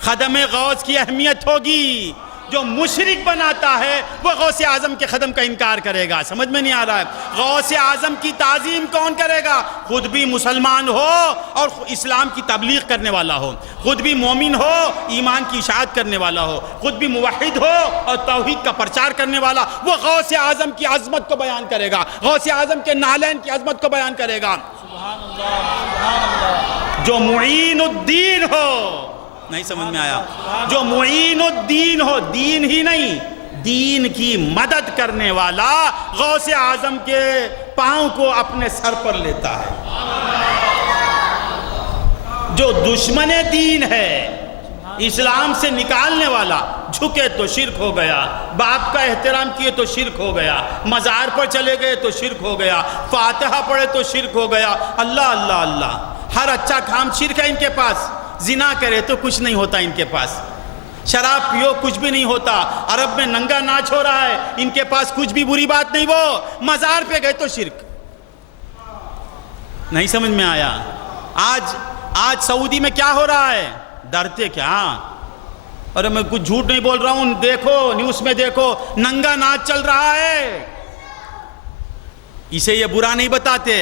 خدم غوث کی اہمیت ہوگی، جو مشرک بناتا ہے وہ غوث اعظم کے خدم کا انکار کرے گا۔ سمجھ میں نہیں آ رہا ہے؟ غوث اعظم کی تعظیم کون کرے گا؟ خود بھی مسلمان ہو اور اسلام کی تبلیغ کرنے والا ہو، خود بھی مومن ہو، ایمان کی اشاعت کرنے والا ہو، خود بھی موحد ہو اور توحید کا پرچار کرنے والا، وہ غوث اعظم کی عظمت کو بیان کرے گا، غوث اعظم کے نالین کی عظمت کو بیان کرے گا۔ سبحان اللہ، سبحان اللہ۔ جو معین الدین ہو، نہیں سمجھ میں آیا؟ جو معین الدین ہو، دین ہی نہیں، دین کی مدد کرنے والا غوث اعظم کے پاؤں کو اپنے سر پر لیتا ہے۔ جو دشمن دین ہے، اسلام سے نکالنے والا، جھکے تو شرک ہو گیا، باپ کا احترام کیے تو شرک ہو گیا، مزار پر چلے گئے تو شرک ہو گیا، فاتحہ پڑھے تو شرک ہو گیا۔ اللہ اللہ اللہ، ہر اچھا کام شرک ہے ان کے پاس۔ زنا کرے تو کچھ نہیں ہوتا ان کے پاس، شراب پیو کچھ بھی نہیں ہوتا، عرب میں ننگا ناچ ہو رہا ہے ان کے پاس کچھ بھی بری بات نہیں، وہ مزار پہ گئے تو شرک۔ نہیں سمجھ میں آیا؟ آج سعودی میں کیا ہو رہا ہے؟ ڈرتے کیا؟ اور میں کچھ جھوٹ نہیں بول رہا ہوں، دیکھو نیوز میں دیکھو، ننگا ناچ چل رہا ہے۔ اسے یہ برا نہیں بتاتے،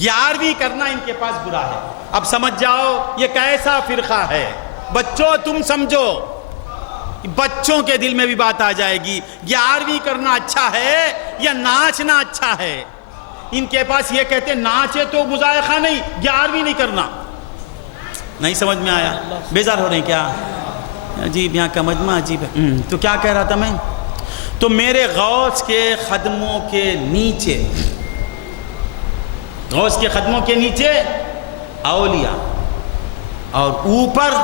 11ویں کرنا ان کے پاس برا ہے۔ اب سمجھ جاؤ یہ کیسا فرقہ ہے۔ بچوں تم سمجھو، بچوں کے دل میں بھی بات آ جائے گی، 11ویں کرنا اچھا ہے یا ناچنا اچھا ہے؟ ان کے پاس یہ کہتے ہیں ناچے تو مذائقہ نہیں، 11ویں نہیں کرنا۔ نہیں سمجھ میں آیا؟ بیزار ہو رہے ہیں کیا؟ عجیب، یہاں کا مجمع عجیب ہے۔ تو کیا کہہ رہا تھا میں؟ تو میرے غوث کے قدموں کے نیچے، غوث کے قدموں کے نیچے اولیاء اور اوپر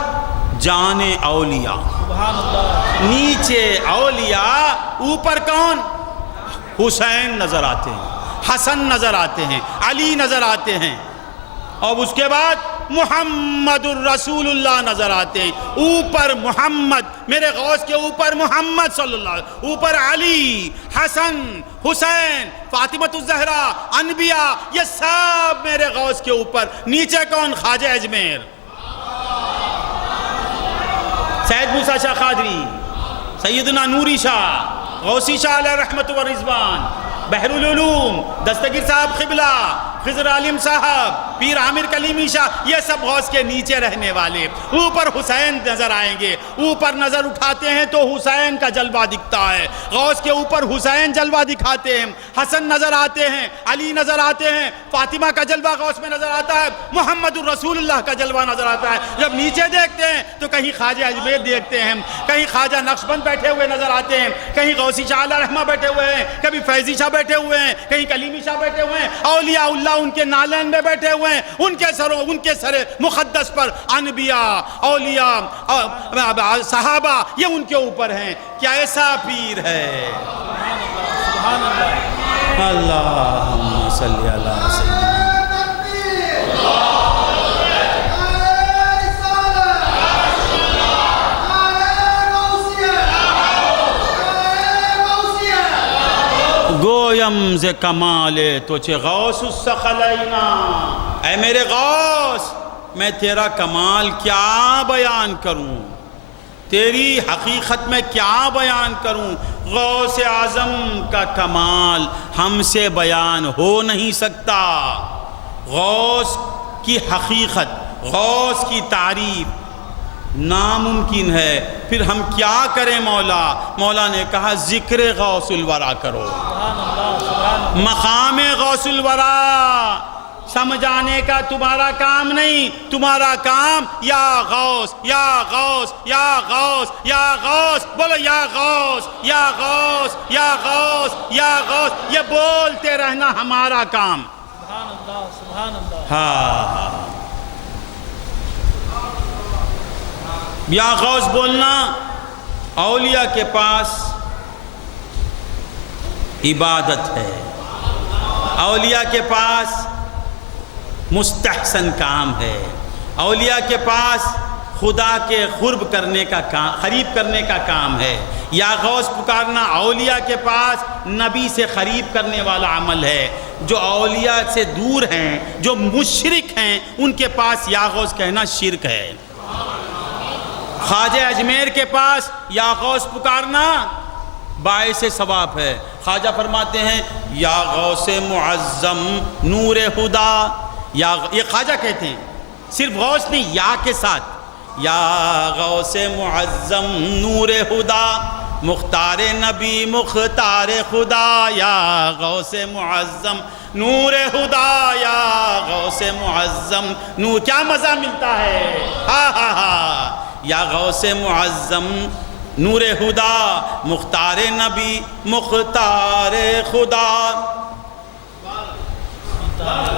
جان اولیاء۔ سبحان اللہ۔ نیچے اولیاء، اوپر کون؟ حسین نظر آتے ہیں، حسن نظر آتے ہیں، علی نظر آتے ہیں، اور اس کے بعد محمد الرسول اللہ نظر آتے ہیں۔ اوپر محمد، میرے غوث کے اوپر محمد صلی اللہ علیہ وسلم، اوپر علی، حسن، حسین، فاطمۃ الزہرا، انبیاء، یہ سب میرے غوث کے اوپر۔ نیچے کون؟ خواجہ اجمیر، سید موسیٰ شاہ قادری، سیدنا نوری شاہ، غوثی شاہ علیہ رحمت و رضوان، بحر العلوم، دستگیر صاحب قبلہ، خضر عالم صاحب، پیر عامر کلیمی شاہ، یہ سب غوث کے نیچے رہنے والے۔ اوپر حسین نظر آئیں گے، اوپر نظر اٹھاتے ہیں تو حسین کا جلوہ دکھتا ہے، غوث کے اوپر حسین جلوہ دکھاتے ہیں، حسن نظر آتے ہیں، علی نظر آتے ہیں، فاطمہ کا جلوہ غوث میں نظر آتا ہے، محمد الرسول اللہ کا جلوہ نظر آتا ہے۔ جب نیچے دیکھتے ہیں تو کہیں خواجہ اجمیر دیکھتے ہیں، کہیں خواجہ نقشبند بیٹھے ہوئے نظر آتے ہیں، کہیں غوثی شاہ علیہ رحمہ بیٹھے ہوئے ہیں، کبھی فیضی شاہ بیٹھے ہوئے ہیں، کہیں کلیمی شاہ بیٹھے ہوئے ہیں، اولیاء اللہ ان کے نالین میں بیٹھے ہوئے ہیں، ان کے سر مقدس پر انبیاء، اولیاء، صحابہ، یہ ان کے اوپر ہیں۔ کیا ایسا پیر ہے؟ سبحان اللہ۔ اللہم صلی علی سیدنا۔ گویم ز کمال تو چے غوث الثقلین، اے میرے غوث میں تیرا کمال کیا بیان کروں، تیری حقیقت میں کیا بیان کروں؟ غوث اعظم کا کمال ہم سے بیان ہو نہیں سکتا، غوث کی حقیقت، غوث کی تعریف ناممکن ہے، پھر ہم کیا کریں مولا؟ مولا نے کہا ذکر غوث الورا کرو، مقام غوث الورا سمجھانے کا تمہارا کام نہیں، تمہارا کام یا غوث یا غوث یا غوث یا غوث، بولو یا غوث یا غوث یا غوث یا غوث، یہ بولتے رہنا ہمارا کام۔ سبحان اللہ، سبحان اللہ۔ ہاں یا غوث بولنا اولیاء کے پاس عبادت ہے، اولیاء کے پاس مستحسن کام ہے، اولیاء کے پاس خدا کے قرب کرنے کا کام، قریب کرنے کا کام ہے۔ یا غوث پکارنا اولیاء کے پاس نبی سے قریب کرنے والا عمل ہے۔ جو اولیاء سے دور ہیں، جو مشرک ہیں، ان کے پاس یا غوث کہنا شرک ہے۔ خواجہ اجمیر کے پاس یا غوث پکارنا باعث ثواب ہے۔ خواجہ فرماتے ہیں یا غوث معظم نور خدا، یہ خواجہ کہتے ہیں، صرف غوث نہیں، یا کے ساتھ، یا غوث معظم نور خدا مختار نبی مختار خدا، یا غوث معظم نور خدا، یا غوث معظم نور، کیا مزہ ملتا ہے، ہاں ہاں ہاں، یا غوث معظم نور خدا مختار نبی مختار خدا،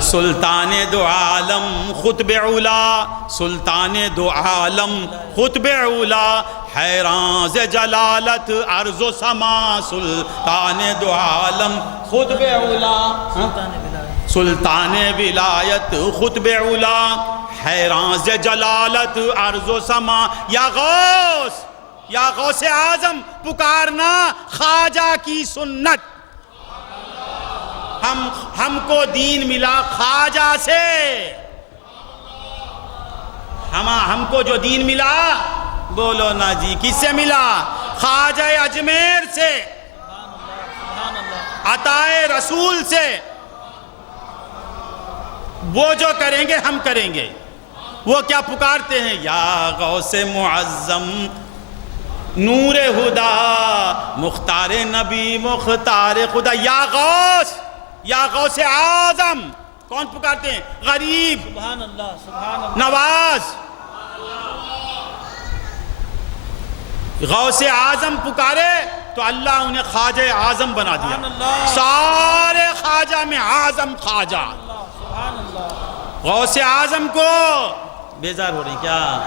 سلطان دو عالم خطب اولا، سلطان دو عالم خطب اولا، حیران ز جلالت عرض و سما، سلطان دو عالم خطب اولا، سلطان ولایت خطب اولا، حیران ز جلالت عرض و سما، یا غوث، یا غوث اعظم پکارنا خواجہ کی سنت۔ ہم کو دین ملا خواجہ سے، ہم کو جو دین ملا، بولو نا جی، کس سے ملا؟ خواجہ اجمیر سے، عطائے رسول سے۔ وہ جو کریں گے ہم کریں گے۔ وہ کیا پکارتے ہیں؟ یا غوث معظم نور خدا مختار نبی مختار خدا، یا غوث، یا غوث اعظم۔ کون پکارتے ہیں؟ غریب، سبحان اللہ، سبحان اللہ، نواز۔ غوث اعظم پکارے تو اللہ انہیں خواجہ اعظم بنا دیا۔ سبحان اللہ، سارے خواجہ میں اعظم خواجہ۔ سبحان اللہ۔ غوث اعظم کو بیزار ہو رہی کیا؟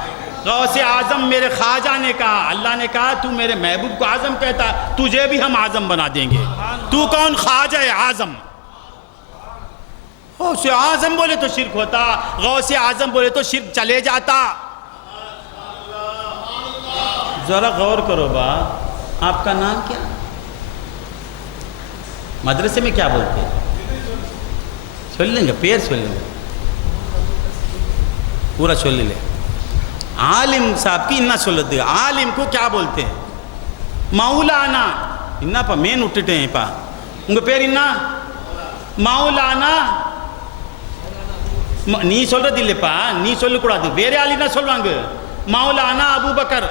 غوث اعظم میرے خواجہ نے کہا، اللہ نے کہا تو میرے محبوب کو اعظم کہتا، تجھے بھی ہم اعظم بنا دیں گے۔ تو کون؟ خواجہ اعظم۔ غوث اعظم بولے تو شرک ہوتا، غوث اعظم بولے تو شرک چلے جاتا۔ ذرا غور کرو با، آپ کا نام کیا؟ مدرسے میں کیا بولتے ہیں؟ سن لیں گے، پیر سن لیں گے، پورا سن لیں۔ عالم صاحب کی انہا سن لیں، عالم کو کیا بولتے ہیں؟ مولانا، انہا پا مین اٹھتے ہیں پا، ان کو پیر انہا مولانا نی سن رہا دلے پا، نی سن لیں کڑا دل، بیرے علی نہ سن رہا، مولانا ابو بکر،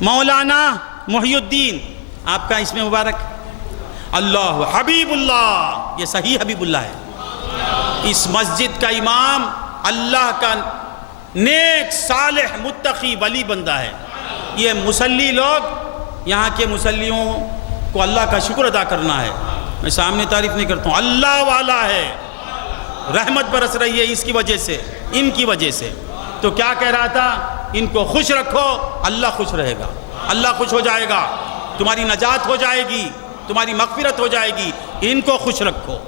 مولانا محی الدین، آپ کا اسم مبارک؟ اللہ حبیب اللہ، یہ صحیح حبیب اللہ ہے۔ اس مسجد کا امام اللہ کا نیک صالح متقی ولی بندہ ہے۔ یہ مسلی لوگ، یہاں کے مسلیوں کو اللہ کا شکر ادا کرنا ہے۔ میں سامنے تعریف نہیں کرتا ہوں، اللہ والا ہے، رحمت برس رہی ہے اس کی وجہ سے، ان کی وجہ سے۔ تو کیا کہہ رہا تھا؟ ان کو خوش رکھو، اللہ خوش رہے گا، اللہ خوش ہو جائے گا، تمہاری نجات ہو جائے گی، تمہاری مغفرت ہو جائے گی۔ ان کو خوش رکھو۔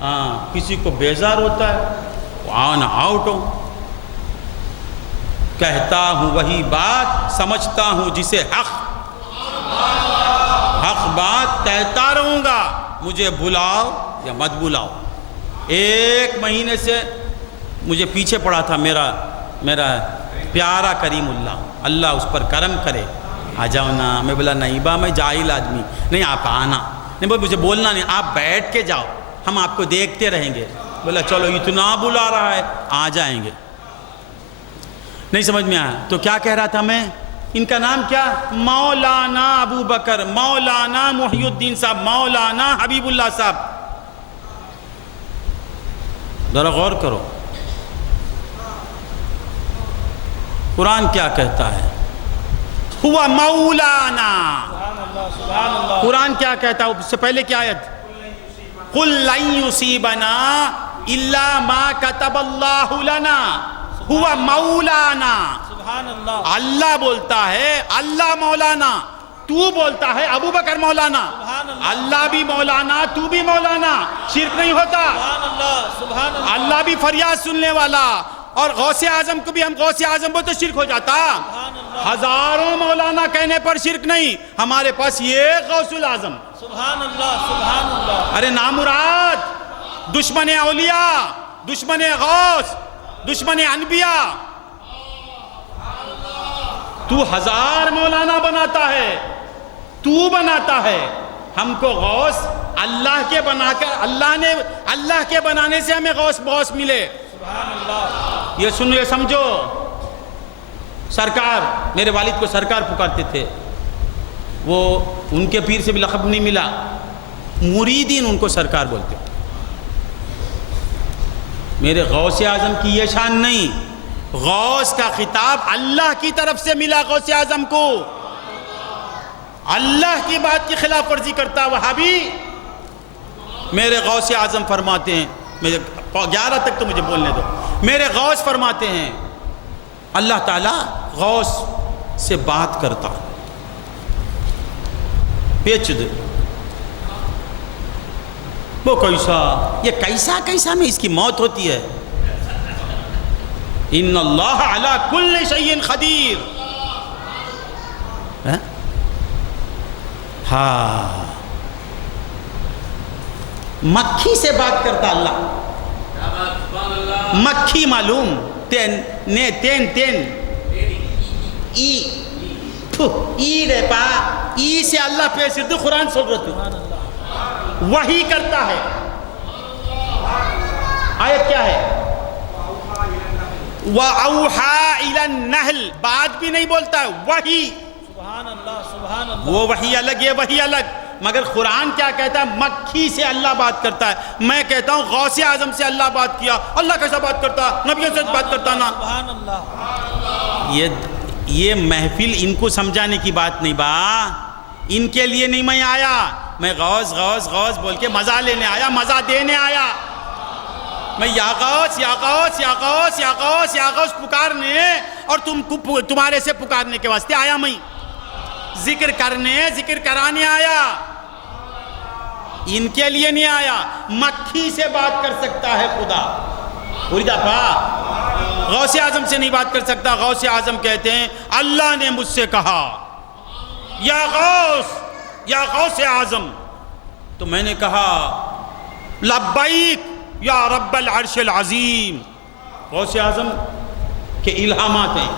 ہاں، کسی کو بیزار ہوتا ہے، آن آؤٹ ہو، کہتا ہوں وہی بات، سمجھتا ہوں جسے حق بات کہتا رہوں گا، مجھے بلاؤ یا مت بلاؤ۔ ایک مہینے سے مجھے پیچھے پڑا تھا میرا پیارا کریم اللہ، اللہ اس پر کرم کرے، آ جاؤ نا۔ میں بولا نہیں با، میں جاہل آدمی، نہیں آپ آنا، نہیں بولا مجھے بولنا نہیں، آپ بیٹھ کے جاؤ، ہم آپ کو دیکھتے رہیں گے۔ بولا چلو اتنا بلا رہا ہے، آ جائیں گے۔ نہیں سمجھ میں آیا تو کیا کہہ رہا تھا میں؟ ان کا نام کیا؟ مولانا ابو بکر، مولانا محی الدین صاحب، مولانا حبیب اللہ صاحب۔ ذرا غور کرو، قرآن کیا کہتا ہے؟ ہوا مولانا۔ سبحان اللہ، سبحان اللہ۔ قرآن کیا کہتا ہے؟ اس سے پہلے کیا آیت؟ قُلْ لَن يُصِيبَنَا إِلَّا مَا كَتَبَ اللَّهُ لَنَا۔ ہوا مولانا. سبحان اللہ اللہ بولتا ہے اللہ مولانا، تو بولتا ہے ابو بکر مولانا. سبحان اللہ اللہ بھی مولانا، تو بھی مولانا، شرک نہیں ہوتا. سبحان اللہ سبحان اللہ اللہ بھی فریاد سننے والا، اور غوث اعظم کو بھی ہم غوث اعظم بولتے تو شرک ہو جاتا. سبحان اللہ ہزاروں مولانا کہنے پر شرک نہیں، ہمارے پاس یہ غوث الاعظم. سبحان اللہ سبحان اللہ ارے نامراد، دشمن اولیاء، دشمن غوث، دشمن انبیاء، تو ہزار مولانا بناتا ہے، تو بناتا ہے. ہم کو غوث اللہ کے بنا کر، اللہ کے بنانے سے ہمیں غوث ملے. سبحان اللہ یہ سنو، یہ سمجھو. سرکار، میرے والد کو سرکار پکارتے تھے، وہ ان کے پیر سے بھی لقب نہیں ملا، مریدین ان کو سرکار بولتے. میرے غوث اعظم کی یہ شان نہیں، غوث کا خطاب اللہ کی طرف سے ملا غوث اعظم کو. اللہ کی بات کی خلاف ورزی کرتا وہابی. میرے غوث اعظم فرماتے ہیں، 11 تک تو مجھے بولنے دو. میرے غوث فرماتے ہیں اللہ تعالیٰ غوث سے بات کرتا. پیچ دے وہ کیسا، یہ کیسا میں اس کی موت ہوتی ہے. ان اللہ علی کل شیء قدیر. ہاں، مکھی سے بات کرتا اللہ. مکھی معلوم، تین ای رے پا ای سے اللہ پیش دو قرآن سن رہا وہی کرتا ہے. آیت کیا ہے؟ وَأَوْحَى إِلَى النَّحْلِ، بات بھی نہیں بولتا ہے، وہی. سبحان اللہ سبحان اللہ وہ وہی الگ، یہ وہی الگ. مگر قرآن کیا کہتا ہے؟ مکھی سے اللہ بات کرتا ہے. میں کہتا ہوں غوث اعظم سے اللہ بات کیا. اللہ کیسا بات کرتا؟ نبیوں سے بات کرتا نا. سبحان اللہ یہ محفل ان کو سمجھانے کی بات نہیں با، ان کے لیے نہیں میں آیا. میں غوث غوث غوث بول کے مزہ لینے آیا، مزہ دینے آیا. میں یا غوث یا غوث یا غوث یا غوث یا غوث پکارنے اور تمہارے سے پکارنے کے واسطے آیا. میں ذکر کرنے، ذکر کرانے آیا، ان کے لیے نہیں آیا. مکھی سے بات کر سکتا ہے خدا. پوری دفعہ غوث اعظم سے نہیں بات کر سکتا. غوث اعظم کہتے ہیں اللہ نے مجھ سے کہا یا غوث اعظم، تو میں نے کہا لبیک یا رب العرش العظیم. غوث اعظم کے الہامات ہیں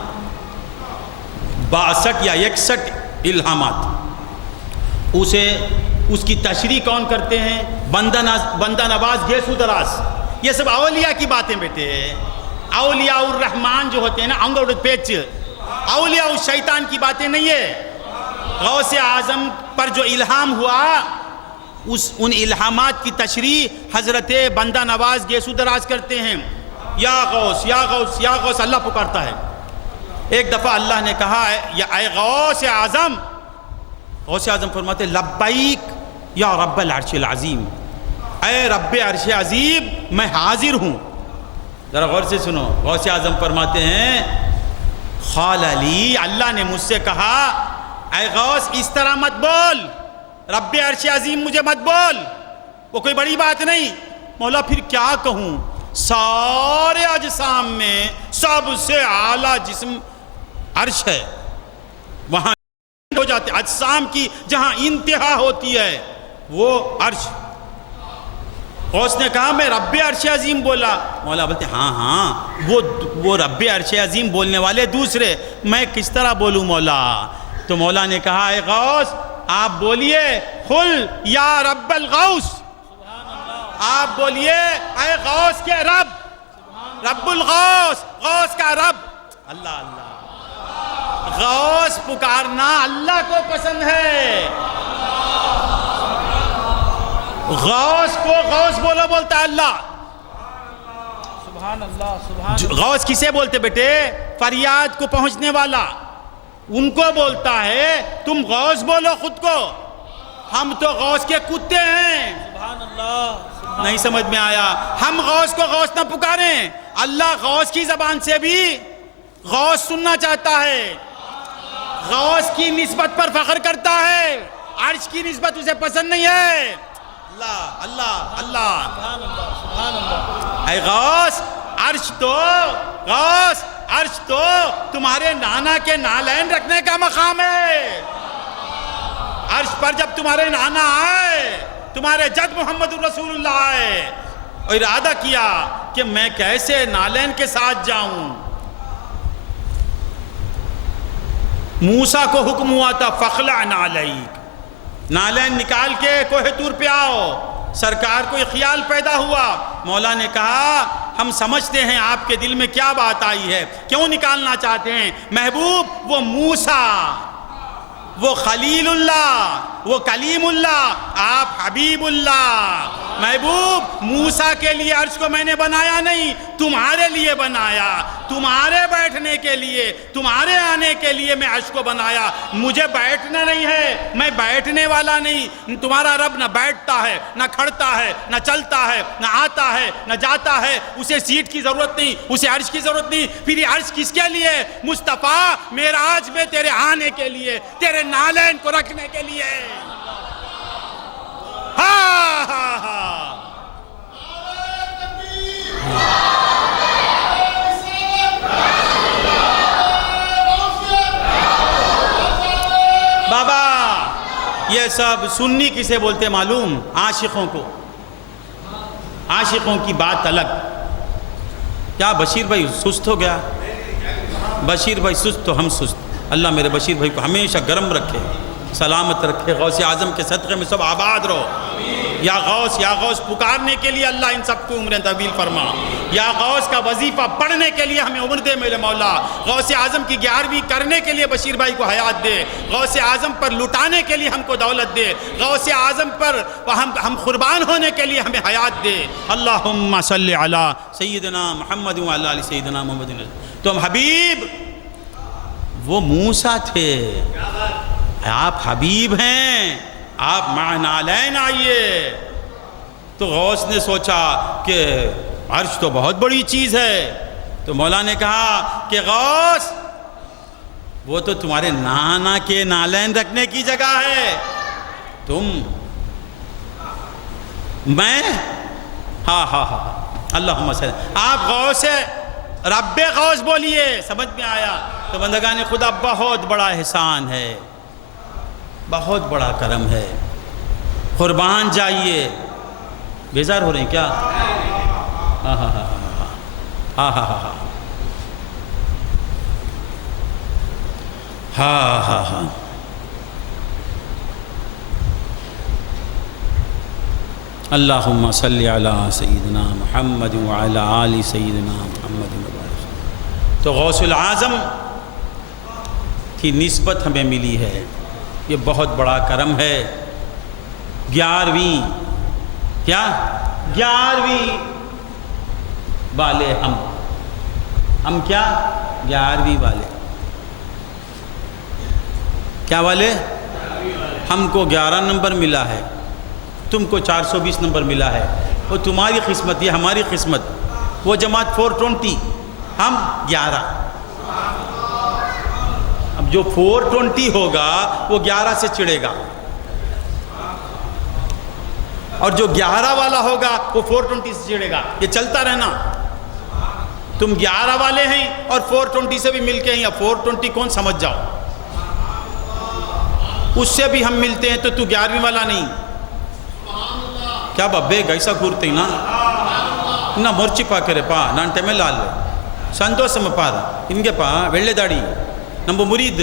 62 یا 61 الہامات. اس کی تشریح کون کرتے ہیں؟ بندہ نواز گیسو دراز. یہ سب اولیاء کی باتیں بیٹے. اولیاء الرحمن جو ہوتے ہیں نا، انگوڑ پیچ، اولیاء الشیطان کی باتیں نہیں ہے. غوث اعظم پر جو الہام ہوا، ان الہامات کی تشریح حضرت بندہ نواز گیسو دراز کرتے ہیں. یا غوث یا غوث یا غوث، اللہ پکارتا ہے. ایک دفعہ اللہ نے کہا یا اے غوث اعظم. غوث اعظم فرماتے لبیک یا رب العرش العظیم، اے رب عرش عظیم میں حاضر ہوں. ذرا غور سے سنو. غوث اعظم فرماتے ہیں قال لی، اللہ نے مجھ سے کہا اے غوث اس طرح مت بول، رب عرش عظیم مجھے مت بول، وہ کوئی بڑی بات نہیں. مولا پھر کیا کہوں؟ سارے اجسام میں سب سے اعلیٰ جسم عرش ہے، وہاں ہو جاتے اجسام کی جہاں انتہا ہوتی ہے وہ عرش. غوث نے کہا میں رب عرش عظیم بولا. مولا بولتے ہاں وہ رب عرش عظیم بولنے والے دوسرے، میں کس طرح بولوں مولا؟ تو مولا نے کہا اے غوث آپ بولیے قل یا رب الغوث. آپ بولیے اے غوث کے رب، رب الغوث، غوث کا رب. اللہ اللہ، غوث پکارنا اللہ کو پسند ہے. غوث کو غوث بولتا ہے اللہ. سبحان اللہ سبحان اللہ. غوث کسے بولتے بیٹے؟ فریاد کو پہنچنے والا، ان کو بولتا ہے. تم غوث بولو خود کو، ہم تو غوث کے کتے ہیں. سبحان اللہ نہیں سمجھ میں آیا؟ ہم غوث کو غوث نہ پکاریں، اللہ غوث کی زبان سے بھی غوث سننا چاہتا ہے، غوث کی نسبت پر فخر کرتا ہے، عرش کی نسبت اسے پسند نہیں ہے۔ اللہ اللہ اللہ، سبحان اللہ سبحان اللہ۔ اے غوث، عرش تو تمہارے نانا کے نالین رکھنے کا مقام ہے۔ عرش پر جب تمہارے نانا آئے، تمہارے جد محمد رسول اللہ آئے اور ارادہ کیا کہ میں کیسے نالین کے ساتھ جاؤں، موسیٰ کو حکم ہوا تھا فخلع نعلیک، نالین نکال کے کوہ طور پہ آؤ۔ سرکار کو یہ خیال پیدا ہوا، مولا نے کہا ہم سمجھتے ہیں آپ کے دل میں کیا بات آئی ہے، کیوں نکالنا چاہتے ہیں؟ محبوب، وہ موسیٰ، وہ خلیل اللہ، وہ کلیم اللہ، آپ حبیب اللہ۔ محبوب، موسیٰ کے لیے عرش کو میں نے بنایا نہیں، تمہارے لیے بنایا، تمہارے بیٹھنے کے لیے، تمہارے آنے کے لیے میں عرش کو بنایا۔ مجھے بیٹھنا نہیں ہے، میں بیٹھنے والا نہیں۔ تمہارا رب نہ بیٹھتا ہے، نہ کھڑتا ہے، نہ چلتا ہے، نہ آتا ہے، نہ جاتا ہے، اسے سیٹ کی ضرورت نہیں، اسے عرش کی ضرورت نہیں۔ پھر یہ عرش کس کے لیے؟ مصطفیٰ معراج میں تیرے آنے کے لیے، تیرے نالین کو رکھنے کے لیے۔ ہاں ہاں ہاں، بابا یہ سب سنی کسے بولتے معلوم؟ عاشقوں کو۔ عاشقوں کی بات الگ۔ کیا بشیر بھائی سست ہو گیا؟ بشیر بھائی سست تو ہم سست۔ اللہ میرے بشیر بھائی کو ہمیشہ گرم رکھے، سلامت رکھے، غوث اعظم کے صدقے میں سب آباد رہو۔ یا غوث پکارنے کے لیے اللہ ان سب کو عمریں طویل فرما۔ یا غوث کا وظیفہ پڑھنے کے لیے ہمیں عمر دے میرے مولا۔ غوث اعظم کی 11ویں کرنے کے لیے بشیر بھائی کو حیات دے۔ غوث اعظم پر لٹانے کے لیے ہم کو دولت دے۔ غوث اعظم پر ہم قربان ہونے کے لیے ہمیں حیات دے۔ اللہم صلی علی سیدنا محمد وعلی آل سیدنا محمد۔ تم حبیب، وہ موسیٰ تھے، آپ حبیب ہیں، آپ مع نالین آئیے۔ تو غوث نے سوچا کہ عرش تو بہت بڑی چیز ہے، تو مولا نے کہا کہ غوث وہ تو تمہارے نانا کے نالین رکھنے کی جگہ ہے، میں ہاں ہاں ہاں اللہم صلی۔ آپ غوث ہے، رب غوث بولیے، سمجھ میں آیا؟ تو بندگان خدا بہت بڑا احسان ہے، بہت بڑا کرم ہے، قربان جائیے۔ بیزار ہو رہے ہیں کیا؟ ہاں ہاں ہاں ہاں ہاں ہاں ہاں ہاں ہاں۔ اللہم صلی علی سیدنا محمد وعلی آل سیدنا محمد۔ تو غوث العظم کی نسبت ہمیں ملی ہے، یہ بہت بڑا کرم ہے۔ 11ویں کیا؟ 11ویں والے ہم کیا؟ 11ویں والے۔ کیا والے؟ ہم کو 11 نمبر ملا ہے، تم کو 420 نمبر ملا ہے۔ وہ تمہاری قسمت، یہ ہماری قسمت۔ وہ جماعت 420، ہم 11۔ اب جو 420 ہوگا وہ 11 سے چڑھے گا، اور جو 11 والا ہوگا وہ 420 سے چڑھے گا۔ یہ چلتا رہنا۔ تم 11 والے ہیں اور 420 سے بھی مل کے ہیں، یا 420 کون سمجھ جاؤ، اس سے بھی ہم ملتے ہیں، تو 11ویں والا نہیں۔ کیا بابے گیسا گورتے نا نا مرچی پا کرے پا نانٹے میں لال ಸಂತೋಷಮ ಪಾದ ನಿಮಗೆ ಪಾ ವೆಳ್ಳೆ ದಾಡಿ ನಮ್ಮ ಮುರೀದ್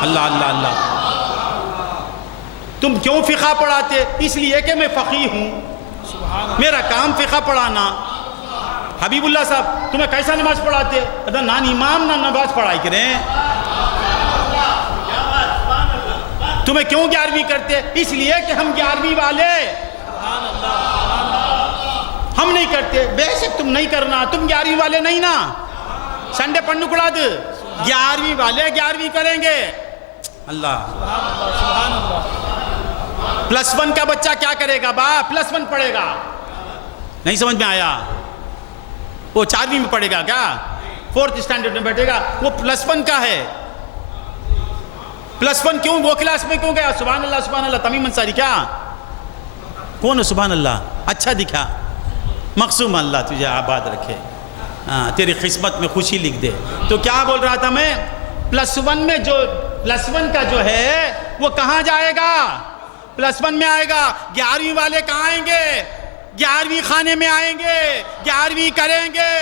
اللہ اللہ اللہ. تم کیوں فقہ پڑھاتے؟ اس لیے کہ میں فقیہ ہوں، میرا کام فقہ پڑھانا. حبیب اللہ صاحب تمہیں کیسا نماز پڑھاتے؟ نہ امام نہ نماز پڑھائی کریں. تمہیں کیوں 11ویں کرتے؟ اس لیے کہ ہم 11ویں والے ہم نہیں کرتے. بے شک تم نہیں کرنا، تم 11ویں والے نہیں نا. سنڈے پڑھنے کو دے 11ویں والے 11ویں کریں گے. اللہ +1 کا بچہ کیا کرے گا؟ +1 پڑھے گا. نہیں سمجھ میں آیا؟ وہ 4ویں میں پڑھے گا کیا؟ 4th اسٹینڈرڈ میں بیٹھے گا. وہ +1 کا ہے. +1 کیوں؟ وہ کلاس میں کیوں گیا؟ سبحان اللہ سبحان اللہ. تمیم انصاری کیا؟ کون ہے سبحان اللہ؟ اچھا دکھا. مقصوم اللہ تجھے آباد رکھے، تیری قسمت میں خوشی لکھ دے. تو کیا بول رہا تھا میں؟ +1 میں جو +1 کا جو ہے وہ کہاں جائے گا؟ +1 میں آئے گا. 11ویں والے کہاں آئیں گے؟ 11ویں خانے میں آئیں گے. 11ویں کریں گے،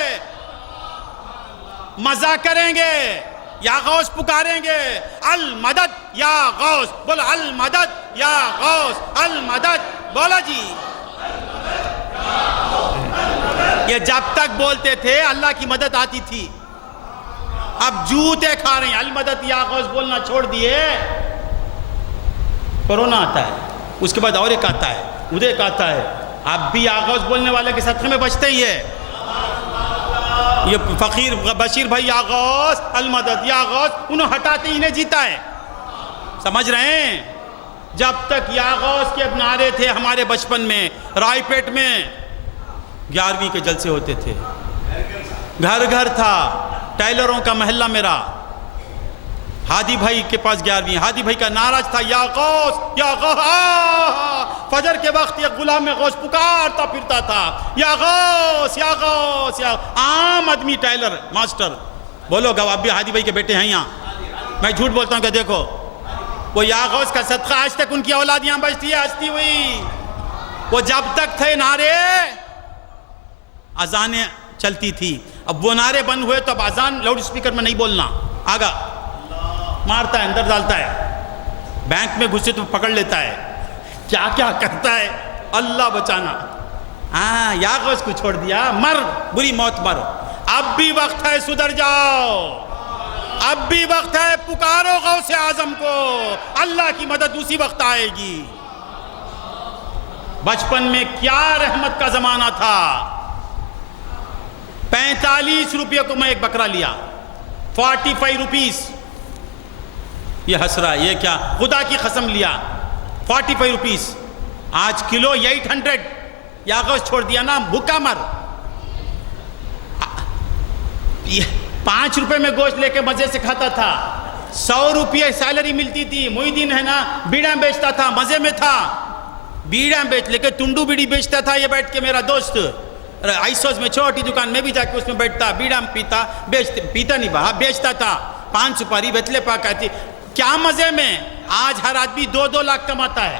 مزہ کریں گے. یا غوث پکاریں گے، المدد یا غوث. بولو المدد یا غوث، المدد. بولا جی. یہ جب تک بولتے تھے اللہ کی مدد آتی تھی. اب جوتے کھا رہے ہیں. المدد یا غوث بولنا چھوڑ دیے. کرونا آتا ہے، اس کے بعد اور ایک آتا ہے، ادھر ایک آتا ہے. اب بھی یا غوث بولنے والے کے صدقے میں بچتے ہی ہے. یہ فقیر بشیر بھائی یا غوث المدد یا غوث انہوں ہٹاتے ہی نہیں جیتا ہے. سمجھ رہے ہیں؟ جب تک یا غوث کے نعرے تھے ہمارے بچپن میں رائے پیٹ میں 11ویں کے جلسے ہوتے تھے. گھر گھر تھا. ٹیلروں کا محلہ میرا. ہادی بھائی کے پاس 11ویں. ہادی بھائی کا نعرہ تھا یا غوث یا غوث. فجر کے وقت ایک غلام غوث پکارتا پھرتا تھا یا غوث یا غوث یا. عام آدمی ٹیلر ماسٹر. بولو گا اب بھی ہادی بھائی کے بیٹے ہیں یہاں. میں جھوٹ بولتا ہوں کہ دیکھو وہ یا غوث کا صدقہ آج تک ان کی اولاد یہاں بچتی ہے ہنستی ہوئی. وہ جب تک تھے نعرے اذانیں چلتی تھی. اب وہ نعرے بند ہوئے تو اب اذان لاؤڈ اسپیکر میں نہیں بولنا. آگا مارتا ہے، اندر ڈالتا ہے. بینک میں گھسے تو پکڑ لیتا ہے. کیا کیا کرتا ہے. اللہ بچانا. یا غوث کو چھوڑ دیا، مر بری موت مر. اب بھی وقت ہے سدھر جاؤ. اب بھی وقت ہے پکارو غوث اعظم کو. اللہ کی مدد اسی وقت آئے گی. بچپن میں کیا رحمت کا زمانہ تھا. 45 روپے کو میں ایک بکرا لیا. 45 روپیز. یہ ہنس رہا ہے، یہ کیا؟ خدا کی قسم لیا 45 روپیز. آج کلو 800. یا غوث چھوڑ دیا نا، بھوکا مر. 5 روپے میں گوشت لے کے مزے سے کھاتا تھا. 100 روپے سیلری ملتی تھی. محی الدین ہے نا، بیڑیاں بیچتا تھا، مزے میں تھا. بیڑیاں بیچ لے کے ٹنڈو بیڑی بیچتا تھا. یہ بیٹھ کے میرا دوست آئسوز میں چھوٹی دکان میں بھی جا کے اس میں بیٹھتا، بیڑیاں پیتا، پیتا نہیں بہا بیچتا تھا. 5 سپاری بیتلے پاک آتی. کیا مزے میں. آج ہر آدمی 2-2 لاکھ کماتا ہے.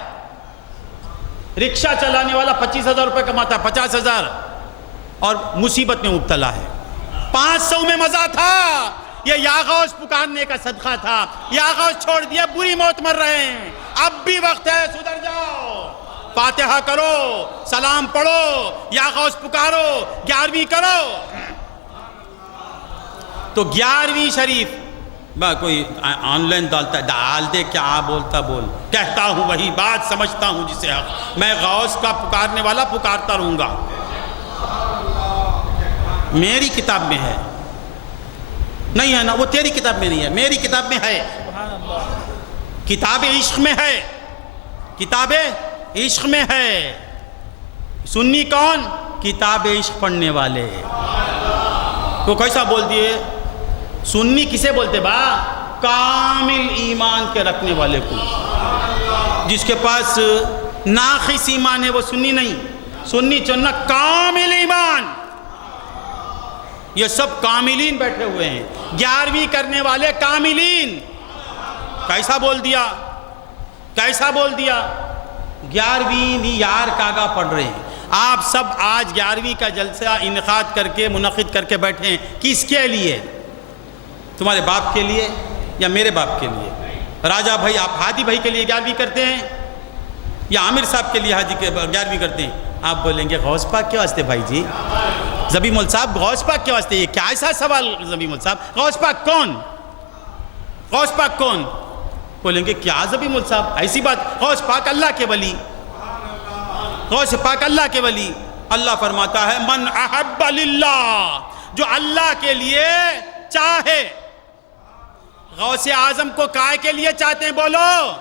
رکشہ چلانے والا 25,000 روپے کماتا ہے، 50,000. اور مصیبت میں مبتلا ہے. 500 میں مزہ تھا. یہ یا غوث پکارنے کا صدقہ تھا. یا غوث چھوڑ دیا، بری موت مر رہے ہیں. اب بھی وقت ہے سدھر جاؤ. فاتحہ کرو، سلام پڑھو، یا غوث پکارو، 11ویں کرو. تو 11ویں شریف کوئی آن لائن ڈالتا ہے، ڈال دے. کیا بولتا بول. کہتا ہوں وہی بات، سمجھتا ہوں جسے حق. میں غوث کا پکارنے والا پکارتا رہوں گا. میری کتاب میں ہے. نہیں ہے نا، وہ تیری کتاب میں نہیں ہے، میری کتاب میں ہے. کتاب عشق میں ہے. کتاب عشق میں ہے. سنی کون؟ کتاب عشق پڑھنے والے. تو کیسا بول دیے؟ سنی کسے بولتے با؟ کامل ایمان کے رکھنے والے کو. جس کے پاس ناقص ایمان ہے وہ سنی نہیں. سنی چننا کامل ایمان. یہ سب کاملین بیٹھے ہوئے ہیں. 11ویں کرنے والے کاملین. کیسا بول دیا؟ کیسا بول دیا؟ 11ویں بھی یار کاغا پڑھ رہے ہیں. آپ سب آج 11ویں کا جلسہ انعقاد کر کے منعقد کر کے بیٹھے ہیں. کس کے لیے؟ تمہارے باپ کے لیے یا میرے باپ کے لیے؟ راجہ بھائی آپ ہادی بھائی کے لیے 11ویں کرتے ہیں یا عامر صاحب کے لیے حاجی کے 11ویں کرتے ہیں؟ آپ بولیں گے غوث پاک کے واسطے بھائی جی، ذبیح مول صاحب غوث پاک کے واسطے، یہ کیا ایسا سوال ذبیح مول صاحب؟ غوث پاک کون؟ غوث پاک کون؟ بولیں گے کیا ذبیح مول صاحب ایسی بات؟ غوث پاک اللہ کے ولی، غوث پاک اللہ کے ولی۔ اللہ فرماتا ہے من احب للہ، جو اللہ کے لیے چاہے۔ غوث اعظم کو کائے کے لیے چاہتے ہیں؟ بولو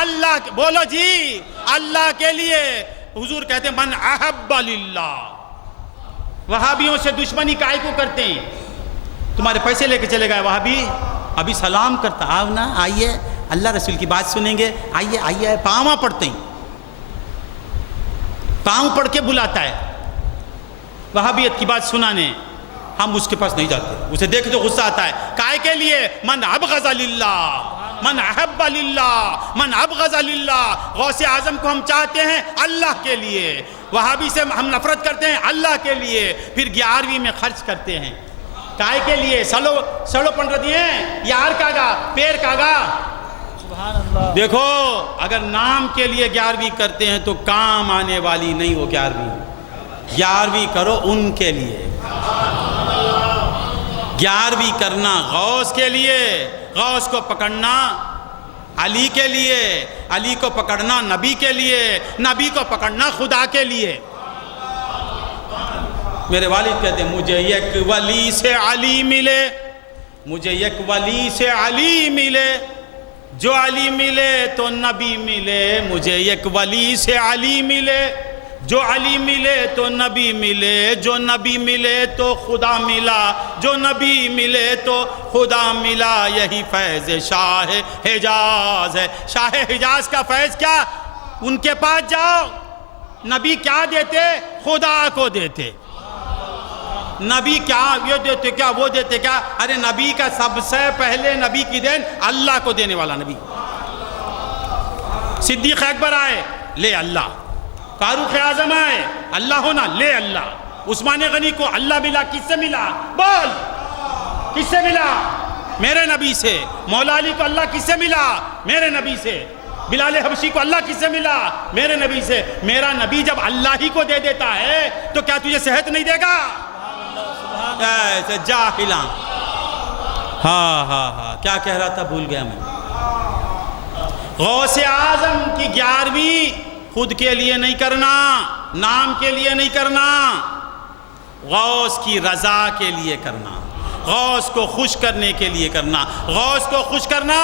اللہ، بولو جی اللہ کے لیے۔ حضور کہتے ہیں من احب للہ۔ وہابیوں سے دشمنی کائے کو کرتے ہیں؟ تمہارے پیسے لے کے چلے گئے وہابی، ابھی سلام کرتا، آؤ نا، آئیے اللہ رسول کی بات سنیں گے، آئیے آئیے، پاؤں پڑھتے ہیں، پاؤں پڑھ کے بلاتا ہے وہابیت کی بات سنانے، ہم اس کے پاس نہیں جاتے، اسے دیکھ تو غصہ آتا ہے۔ کائے کے لیے؟ من ابغض للہ، من احب للہ، من ابغض للہ۔ غوث اعظم کو ہم چاہتے ہیں اللہ کے لیے، وہابی سے ہم نفرت کرتے ہیں اللہ کے لیے، پھر 11ویں میں خرچ کرتے ہیں کائے کے لیے؟ سڑو پن رہی ہیں یار کاگا پیر کاگا۔ سبحان اللہ۔ دیکھو اگر نام کے لیے 11ویں کرتے ہیں تو کام آنے والی نہیں وہ 11ویں کرو ان کے لیے۔ 11ویں کرنا غوث کے لیے، غوث کو پکڑنا علی کے لیے، علی کو پکڑنا نبی کے لیے، نبی کو پکڑنا خدا کے لیے۔ میرے والد کہتے ہیں مجھے یک ولی سے علی ملے، مجھے یک ولی سے علی ملے، جو علی ملے تو نبی ملے، مجھے یک ولی سے علی ملے، جو علی ملے تو نبی ملے، جو نبی ملے تو خدا ملا، جو نبی ملے تو خدا ملا، یہی فیض شاہ حجاز ہے۔ شاہ حجاز کا فیض کیا؟ ان کے پاس جاؤ، نبی کیا دیتے؟ خدا کو دیتے۔ نبی کیا یہ دیتے کیا وہ دیتے کیا؟ ارے نبی کا سب سے پہلے نبی کی دین اللہ کو دینے والا نبی۔ صدیق اکبر آئے، لے اللہ۔ فاروق اعظم آئے، اللہ ہونا، لے اللہ۔ عثمان غنی کو اللہ ملا، کس سے ملا؟ بول کس سے ملا؟ میرے نبی سے۔ مولا علی کو اللہ کس سے ملا؟ میرے نبی سے۔ بلال حبشی کو اللہ کس سے ملا؟ میرے نبی سے۔ میرا نبی جب اللہ ہی کو دے دیتا ہے تو کیا تجھے صحت نہیں دے گا؟ ایسے جاہلاں۔ ہاں کیا کہہ رہا تھا بھول گیا میں۔ غوث اعظم کی 11ویں خود کے لیے نہیں کرنا، نام کے لیے نہیں کرنا، غوث کی رضا کے لیے کرنا، غوث کو خوش کرنے کے لیے کرنا۔ غوث کو خوش کرنا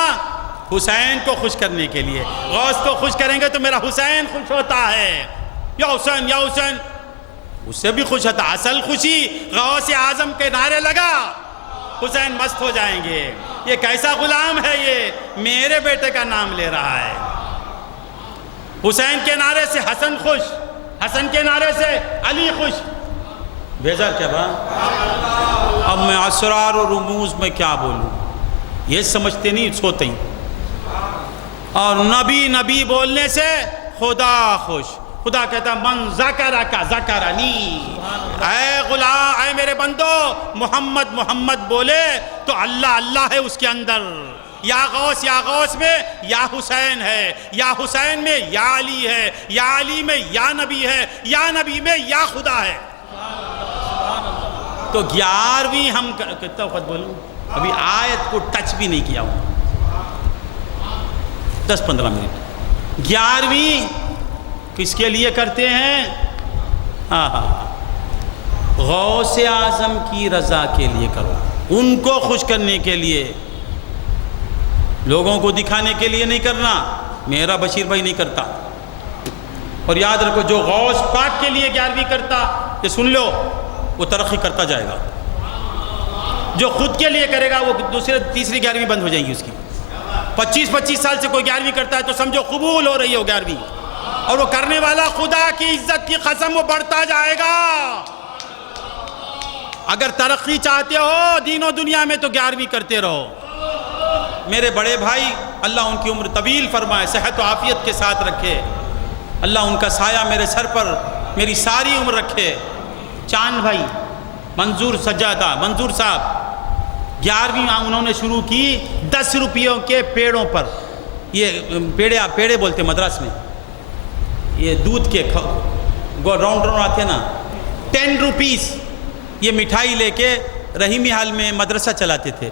حسین کو خوش کرنے کے لیے۔ غوث کو خوش کریں گے تو میرا حسین خوش ہوتا ہے، یا حسین یا حسین، اس سے بھی خوش ہوتا۔ اصل خوشی غوث اعظم کے نعرے لگا، حسین مست ہو جائیں گے۔ یہ کیسا غلام ہے، یہ میرے بیٹے کا نام لے رہا ہے۔ حسین کے نعرے سے حسن خوش، حسن کے نعرے سے علی خوش۔ بھیجا کیا بات؟ اب میں اسرار و رموز میں کیا بولوں، یہ سمجھتے نہیں، سوتے ہی۔ اور نبی نبی بولنے سے خدا خوش۔ خدا کہتا ہے من ذکرک ذکرنی، اے غلام، اے میرے بندو، محمد محمد بولے تو اللہ اللہ ہے اس کے اندر۔ یا غوث میں یا حسین ہے، یا حسین میں یا علی ہے، یا علی میں یا نبی ہے، یا نبی میں یا خدا ہے۔ تو 11ویں ہم کتنا وقت بولوں؟ ابھی آیت کو ٹچ بھی نہیں کیا ہوں، 10-15 منٹ۔ 11ویں کس کے لیے کرتے ہیں؟ غوث اعظم کی رضا کے لیے کرو، ان کو خوش کرنے کے لیے، لوگوں کو دکھانے کے لیے نہیں کرنا۔ میرا بشیر بھائی نہیں کرتا۔ اور یاد رکھو جو غوث پاک کے لیے 11ویں کرتا، یہ سن لو، وہ ترقی کرتا جائے گا۔ جو خود کے لیے کرے گا وہ تیسری 11ویں بند ہو جائے گی اس کی۔ 25 سال سے کوئی 11ویں کرتا ہے تو سمجھو قبول ہو رہی ہو 11ویں، اور وہ کرنے والا خدا کی عزت کی قسم وہ بڑھتا جائے گا۔ اگر ترقی چاہتے ہو دین و دنیا میں تو 11ویں کرتے رہو۔ میرے بڑے بھائی اللہ ان کی عمر طویل فرمائے، صحت و عافیت کے ساتھ رکھے، اللہ ان کا سایہ میرے سر پر میری ساری عمر رکھے۔ چاند بھائی، منظور سجادہ، منظور صاحب 11ویں انہوں نے شروع کی 10 روپیوں کے پیڑوں پر. یہ پیڑے بولتے مدراس میں, یہ دودھ کے راؤنڈ آتے ہیں نا, 10 روپیز یہ مٹھائی لے کے رحیمی حال میں مدرسہ چلاتے تھے,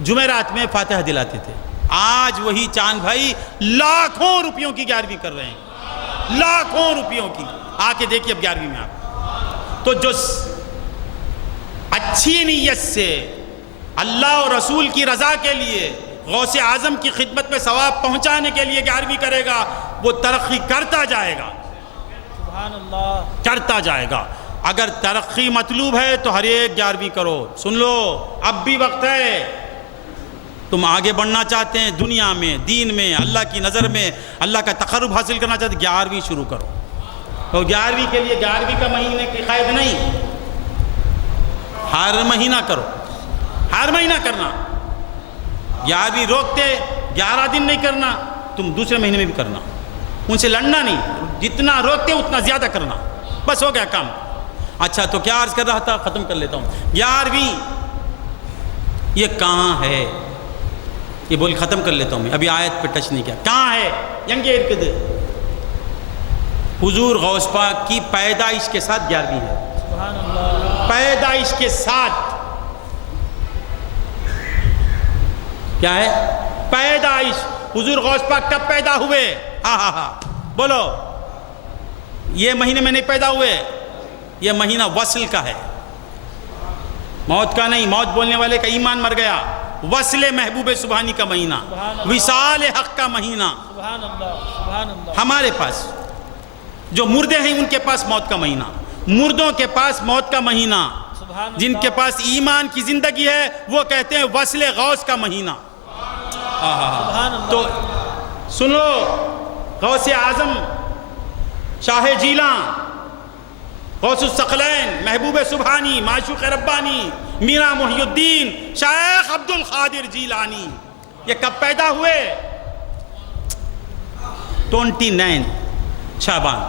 جمعرات میں فاتحہ دلاتے تھے. آج وہی چاند بھائی لاکھوں روپیوں کی 11ویں کر رہے ہیں, لاکھوں روپیوں کی. آ کے دیکھیے اب 11ویں میں آپ. تو جو اچھی نیت سے اللہ اور رسول کی رضا کے لیے غوث اعظم کی خدمت میں ثواب پہنچانے کے لیے 11ویں کرے گا, وہ ترقی کرتا جائے گا, سبحان اللہ, کرتا جائے گا. اگر ترقی مطلوب ہے تو ہر ایک 11ویں کرو. سن لو, اب بھی وقت ہے. تم آگے بڑھنا چاہتے ہیں دنیا میں, دین میں, اللہ کی نظر میں اللہ کا تقرب حاصل کرنا چاہتے ہیں, 11ویں شروع کرو. تو 11ویں کے لیے 11ویں کا مہینے کی قید نہیں, ہر مہینہ کرو, ہر مہینہ کرنا. 11ویں روکتے 11 دن نہیں کرنا, تم دوسرے مہینے میں بھی کرنا. ان سے لڑنا نہیں, جتنا روکتے اتنا زیادہ کرنا, بس ہو گیا کام. اچھا, تو کیا عرض کر رہا تھا, ختم کر لیتا ہوں. 11ویں یہ کہاں ہے, یہ بول ختم کر لیتا ہوں میں, ابھی آیت پہ ٹچ نہیں کیا. کہاں ہے؟ ینگے ارکد. حضور غوث پاک کی پیدائش کے ساتھ 11ویں ہے. سبحان اللہ, پیدائش کے ساتھ کیا ہے؟ پیدائش. حضور غوث پاک کب پیدا ہوئے؟ ہاں بولو. یہ مہینے میں نہیں پیدا ہوئے, یہ مہینہ وصل کا ہے, موت کا نہیں. موت بولنے والے کا ایمان مر گیا. وصل محبوب سبحانی کا مہینہ, وصال حق کا مہینہ. سبحان اللہ, سبحان اللہ. ہمارے پاس جو مردے ہیں ان کے پاس موت کا مہینہ, مردوں کے پاس موت کا مہینہ. سبحان اللہ. جن کے پاس ایمان کی زندگی ہے وہ کہتے ہیں وصل غوث کا مہینہ. سبحان اللہ. تو سنو, غوث اعظم شاہ جیلاں, غوث الثقلین, محبوب سبحانی, معشوق ربانی, میاں محی الدین, شیخ عبد القادر جیلانی, یہ کب پیدا ہوئے؟ 29 شعبان,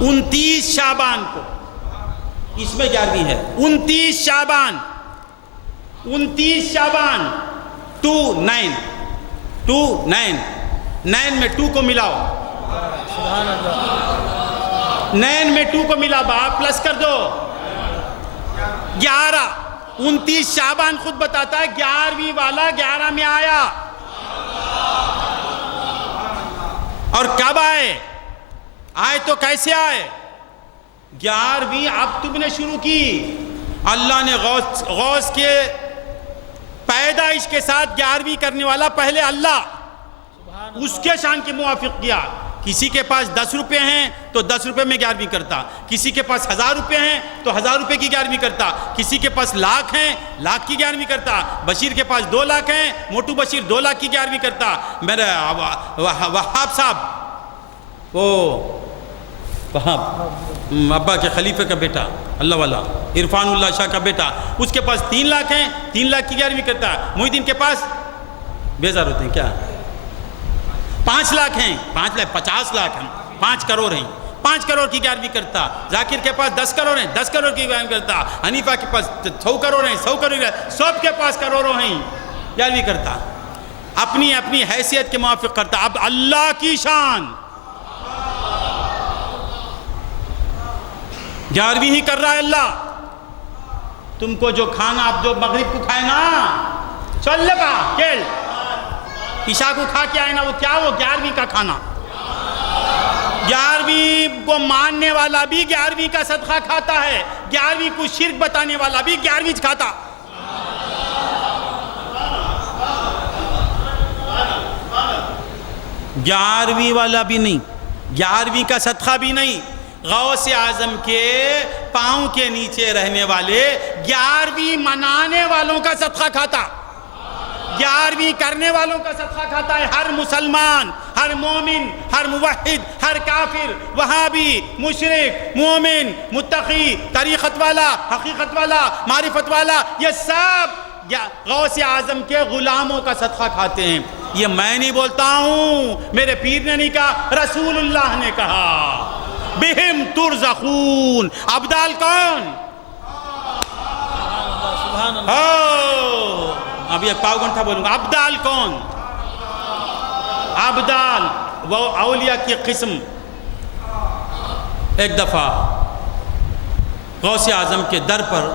29 شعبان کو. اس میں 11ویں ہے. 29 شعبان, 29 شعبان 29 میں 2 کو ملاؤ. سبحان اللہ. 9 میں 2 کو ملا, باپ پلس کر دو 11. 29 شعبان خود بتاتا ہے 11ویں والا 11 میں آیا. اور کب آئے تو کیسے آئے؟ 11ویں اب تم نے شروع کی. اللہ نے غوث کے پیدائش کے ساتھ 11ویں کرنے والا پہلے اللہ, اس کے شان کے موافق کیا. کسی کے پاس 10 روپے ہیں تو 10 روپے میں 11ویں کرتا, کسی کے پاس 1000 روپے ہیں تو 1000 روپے کی 11ویں کرتا, کسی کے پاس لاکھ ہیں لاکھ کی 11ویں کرتا. بشیر کے پاس 2 لاکھ ہیں, موٹو بشیر 2 لاکھ کی 11ویں کرتا. میرے وہاب صاحب, وہ وہاب ابا کے خلیفے کا بیٹا اللہ والا, عرفان اللہ شاہ کا بیٹا, اس کے پاس 3 لاکھ ہیں, 3 لاکھ کی 11ویں کرتا. محی الدین کے پاس بیزار ہوتے ہیں کیا, 5 لاکھ ہیں, 5 لاکھ 50 لاکھ ہیں, 5 کروڑ ہیں, 5 کروڑ کی 11ویں کرتا. ذاکر کے پاس 10 کروڑ ہیں, 10 کروڑ کی 11ویں کرتا. حنیفہ کے پاس 100 کروڑ ہیں, 100 کروڑ, سب کے پاس کروڑوں ہیں, 11ویں کرتا. اپنی اپنی حیثیت کے موافق کرتا. اب اللہ کی شان 11ویں ہی کر رہا ہے اللہ. تم کو جو کھانا اب جو مغرب کو کھائے نا, چل لگا کھیل, عشاء کو کھا کے آئے نا, وہ کیا, وہ 11ویں کا کھانا. 11ویں کو ماننے والا بھی 11ویں کا صدقہ کھاتا ہے, 11ویں کو شرک بتانے والا بھی 11ویں کھاتا. گیارہویں والا بھی نہیں, 11ویں کا صدقہ بھی نہیں. غوث اعظم کے پاؤں کے نیچے رہنے والے 11ویں منانے والوں کا صدقہ کھاتا, 11ویں کرنے والوں کا صدقہ کھاتا ہے. ہر مسلمان, ہر مومن, ہر موحد, ہر کافر, وہابی, مشرک, مومن, متقی, طریقت والا, حقیقت والا, معرفت والا, یہ سب غوث اعظم کے غلاموں کا صدقہ کھاتے ہیں. یہ میں نہیں بولتا ہوں, میرے پیر نے نہیں کہا, رسول اللہ نے کہا. بہم ترزقون. ابدال کون؟ سبحان اللہ. ابھی ایک پاؤ گھنٹہ بولوں گا. ابدال کون؟ ابدال وہ اولیاء کی قسم. ایک دفعہ غوث اعظم کے در پر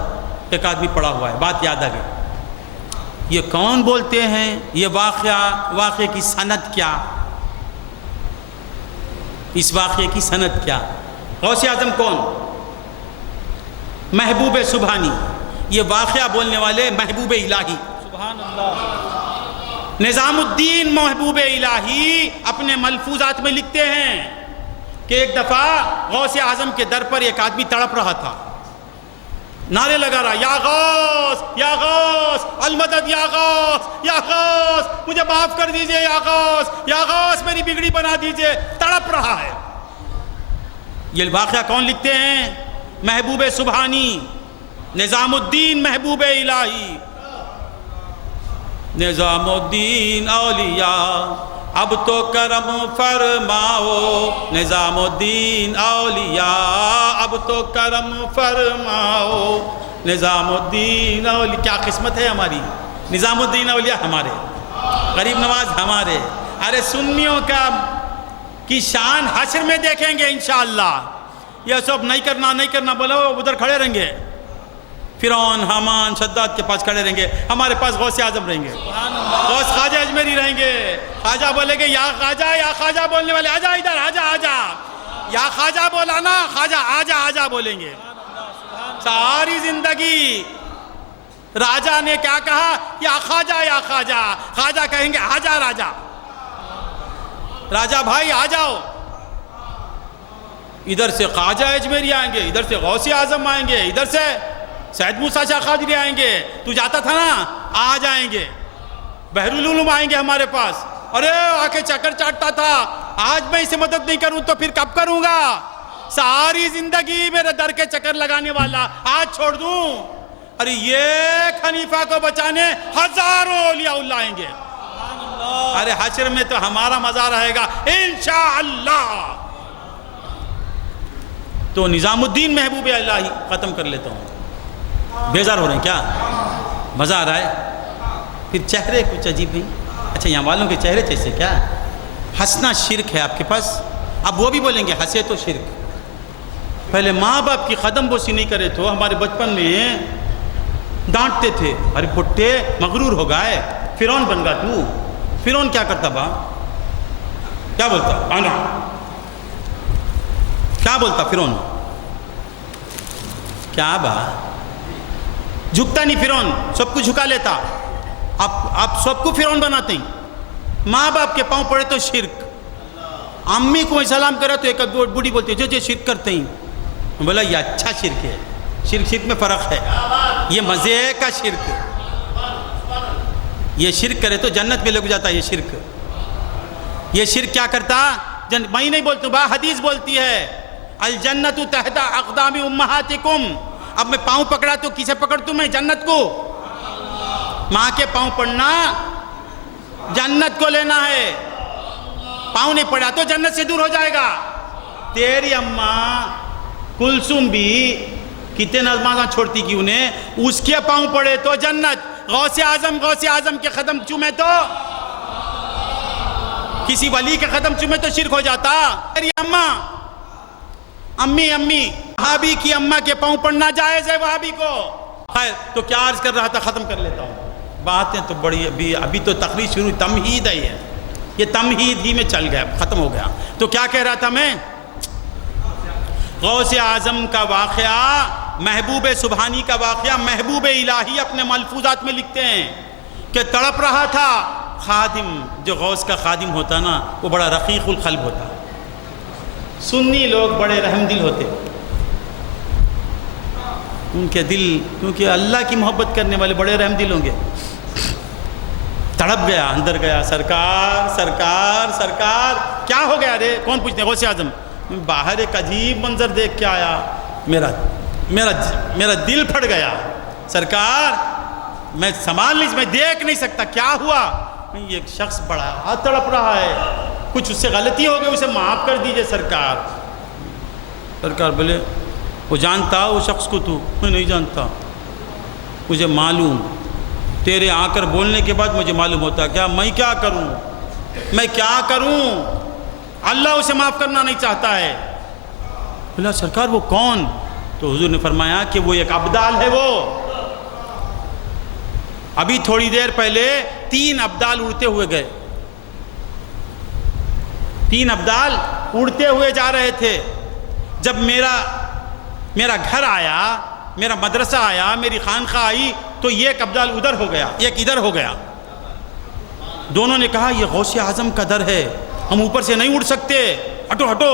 ایک آدمی پڑا ہوا ہے. بات یاد آ گئی. یہ کون بولتے ہیں؟ یہ واقعے کی سند کیا؟ اس واقعے کی سند کیا؟ غوث اعظم کون؟ محبوب سبحانی. یہ واقعہ بولنے والے محبوب الہی سبحان اللہ. نظام الدین محبوب الہی اپنے ملفوظات میں لکھتے ہیں کہ ایک دفعہ غوث اعظم کے در پر ایک آدمی تڑپ رہا تھا، نعرے لگا رہا، یا غوث یا غوث المدد یا غوث یا غوث مجھے معاف کر دیجئے یا غوث میری بگڑی بنا دیجئے. تڑپ رہا ہے. یہ واقعہ کون لکھتے ہیں؟ محبوب سبحانی، نظام الدین محبوب الہی. نظام الدین اولیاء اب تو کرم فرماؤ، نظام الدین اولیاء اب تو کرم فرماؤ، نظام الدین اولیاء. کیا قسمت ہے ہماری. نظام الدین اولیاء ہمارے، غریب نواز ہمارے. ارے سنیوں کی شان حشر میں دیکھیں گے انشاءاللہ. یہ سب نہیں کرنا بولو ادھر کھڑے رہیں گے. فرعون حامان شداد کے پاس کھڑے رہیں گے، ہمارے پاس غوث اعظم رہیں گے، غوث خواجہ اجمیری رہیں گے. خواجہ بولیں گے یا خواجہ بولنے والے آجا ادھر آجا. یا خواجہ بولانا، خواجہ آجا بولیں گے. ساری زندگی راجہ نے کیا کہا؟ یا خواجہ. خواجہ کہیں گے آجا راجہ بھائی آ جاؤ. ادھر سے خواجہ اجمیری آئیں گے، ادھر سے غوث اعظم آئیں گے، ادھر سے سید موسیٰ شاہ قادری آئیں گے. تو جاتا تھا نا، آ جائیں گے. بحر العلوم آئیں گے ہمارے پاس. ارے آ کے چکر چاٹتا تھا، آج میں اسے مدد نہیں کروں تو پھر کب کروں گا؟ ساری زندگی میرے در کے چکر لگانے والا آج چھوڑ دوں. ارے یہ خلیفہ کو بچانے ہزاروں اولیاء اللہ آئیں گے. ارے حشر میں تو ہمارا مزہ رہے گا انشاءاللہ. تو نظام الدین محبوب الہی ختم کر لیتا ہوں. بیزار ہو رہے ہیں کیا؟ مزہ آ رہا ہے؟ پھر چہرے کچھ عجیب نہیں. اچھا یہاں والوں کے چہرے جیسے کیا؟ ہنسنا شرک ہے آپ کے پاس. اب وہ بھی بولیں گے ہنسے تو شرک. پہلے ماں باپ کی قدم بوسی نہیں کرے تو ہمارے بچپن میں ڈانٹتے تھے. ارے پھٹے مغرور ہو گئے، فرعون بن گا تو. فرعون کیا کرتا با؟ کیا بولتا؟ کیا بولتا فرعون؟ کیا با؟ جھکتا نہیں فرعون، سب کو جھکا لیتا. آپ سب کو فرعون بناتے ہیں. ماں باپ کے پاؤں پڑے تو شرک. امی کو سلام کرے تو ایک بوڑھی بولتی ہے جو شرک کرتے ہیں. بولا یہ اچھا شرک ہے. شرک میں فرق ہے. یہ مزے کا شرک ہے. یہ شرک کرے تو جنت میں لگ جاتا ہے. یہ شرک کیا کرتا؟ میں نہیں بولتا ہوں، حدیث بولتی ہے الجنت تحت اقدام امہاتکم. اب میں پاؤں پکڑا تو کسے پکڑتوں میں؟ جنت کو. ماں کے پاؤں پڑنا جنت کو لینا ہے. پاؤں نہیں پڑا تو جنت سے دور ہو جائے گا. تیری اماں کلثوم بھی کتنے نمازاں چھوڑتی کی انہیں، اس کے پاؤں پڑے تو جنت. غوث اعظم کے قدم چومے تو، کسی ولی کے قدم چومے تو شرک ہو جاتا. تیری اماں امی وہابی کی اماں کے پاؤں پڑنا جائز ہے وہابی کو. خیر تو کیا عرض کر رہا تھا، ختم کر لیتا ہوں. باتیں تو بڑی ابھی تو تقریر شروع، تمہید ہے یہ تمہید ہی میں چل گیا، ختم ہو گیا. تو کیا کہہ رہا تھا میں؟ غوث اعظم کا واقعہ، محبوب سبحانی کا واقعہ محبوب الہی اپنے ملفوظات میں لکھتے ہیں کہ تڑپ رہا تھا. خادم جو غوث کا خادم ہوتا نا وہ بڑا رقیق القلب ہوتا. سنی لوگ بڑے رحم دل ہوتے، ان کے دل کیونکہ اللہ کی محبت کرنے والے بڑے رحم دل ہوں گے. تڑپ گیا، اندر گیا، سرکار کیا ہو گیا رے؟ کون پوچھتے ہیں؟ غوث اعظم. باہر ایک عجیب منظر دیکھ کے آیا، میرا دل پھٹ گیا. سرکار میں میں دیکھ نہیں سکتا، کیا ہوا؟ یہ ایک شخص بڑا تڑپ رہا ہے، کچھ اس سے غلطی ہو گئی، اسے معاف کر دیجئے سرکار. سرکار بولے وہ جانتا وہ شخص کو؟ تو میں نہیں جانتا، مجھے معلوم تیرے آ کر بولنے کے بعد مجھے معلوم ہوتا کیا میں کیا کروں، میں کیا کروں، اللہ اسے معاف کرنا نہیں چاہتا ہے۔ بولا سرکار وہ کون؟ تو حضور نے فرمایا کہ وہ ایک ابدال ہے، وہ ابھی تھوڑی دیر پہلے 3 ابدال اڑتے ہوئے گئے، 3 ابدال اڑتے ہوئے جا رہے تھے۔ جب میرا گھر آیا، میرا مدرسہ آیا، میری خانقاہ آئی، تو یہ ایک ابدال ادھر ہو گیا، ایک ادھر ہو گیا۔ دونوں نے کہا یہ غوث اعظم کا در ہے، ہم اوپر سے نہیں اڑ سکتے، ہٹو ہٹو۔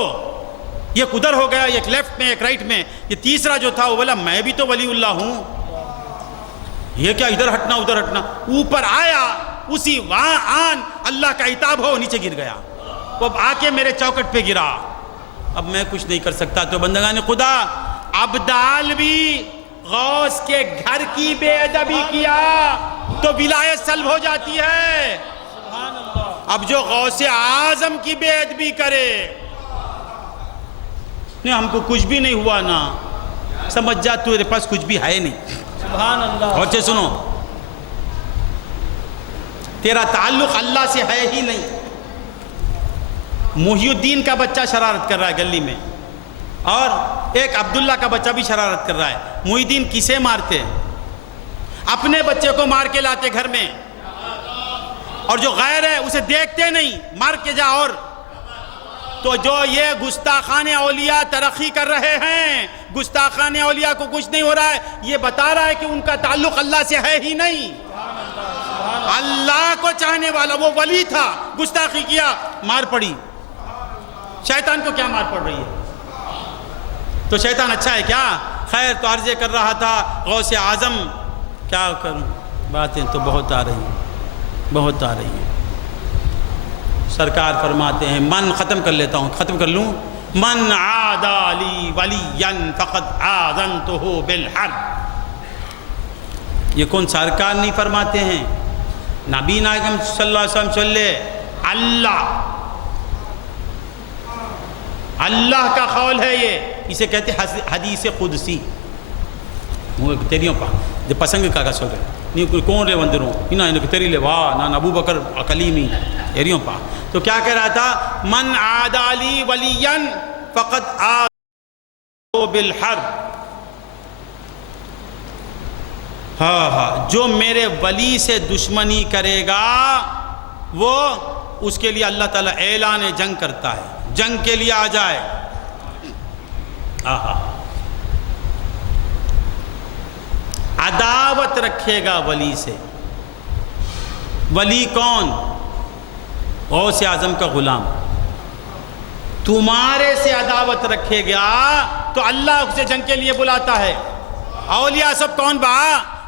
ایک ادھر ہو گیا، ایک لیفٹ میں ایک رائٹ میں۔ یہ تیسرا جو تھا وہ بولا میں بھی تو ولی اللہ ہوں، یہ کیا ادھر ہٹنا ادھر ہٹنا۔ اوپر آیا، اسی وہاں آن اللہ کا عتاب ہو نیچے گر گیا، وہ آ کے میرے چوکٹ پہ گرا۔ اب میں کچھ نہیں کر سکتا۔ تو بندگان خدا، ابدال بھی غوث کے گھر کی بے ادبی کیا تو ولایت سلب ہو جاتی ہے۔ اب جو غوث اعظم کی بے ادبی کرے، نہیں ہم کو کچھ بھی نہیں ہوا نا، سمجھ جا تیرے پاس کچھ بھی ہے نہیں۔ سبحان اللہ۔ اور سنو، تیرا تعلق اللہ سے ہے ہی نہیں۔ محی الدین کا بچہ شرارت کر رہا ہے گلی میں، اور ایک عبداللہ کا بچہ بھی شرارت کر رہا ہے۔ محی الدین کسے مارتے؟ اپنے بچے کو مار کے لاتے گھر میں، اور جو غیر ہے اسے دیکھتے نہیں، مار کے جا۔ اور تو جو یہ گستاخان اولیاء ترقی کر رہے ہیں، گستاخان اولیاء کو کچھ نہیں ہو رہا ہے، یہ بتا رہا ہے کہ ان کا تعلق اللہ سے ہے ہی نہیں۔ اللہ کو چاہنے والا وہ ولی تھا، گستاخی کیا، مار پڑی۔ شیطان کو کیا مار پڑ رہی ہے؟ تو شیطان اچھا ہے کیا؟ خیر، تو عرض کر رہا تھا غوث اعظم، کیا کروں، باتیں تو بہت آ رہی ہیں، بہت آ رہی ہیں۔ سرکار فرماتے ہیں، من، ختم کر لیتا ہوں، ختم کر لوں، من عادى لي وليا فقد آذنته بالحرب۔ یہ کون سرکار نہیں فرماتے ہیں؟ نبی ناظم صلی اللہ علیہ وسلم چلے، اللہ کا قول ہے، اسے کہتے حدیث قدسی۔ تیریوں پا جو پسنگ کا سو گئے نہیں کون رے وندروں انہیں تیری لے واہ نان ابو بکر کلیمی ایریوں پا۔ تو کیا کہہ رہا تھا؟ من عادى لي وليا فقد آذنته بالحرب۔ ہاں، جو میرے ولی سے دشمنی کرے گا وہ، اس کے لیے اللہ تعالیٰ اعلان جنگ کرتا ہے، جنگ کے لیے آ جائے۔ عداوت رکھے گا ولی سے۔ ولی کون؟ غوث اعظم کا غلام۔ تمہارے سے عداوت رکھے گا تو اللہ اسے جنگ کے لیے بلاتا ہے۔ اولیاء سب کون با؟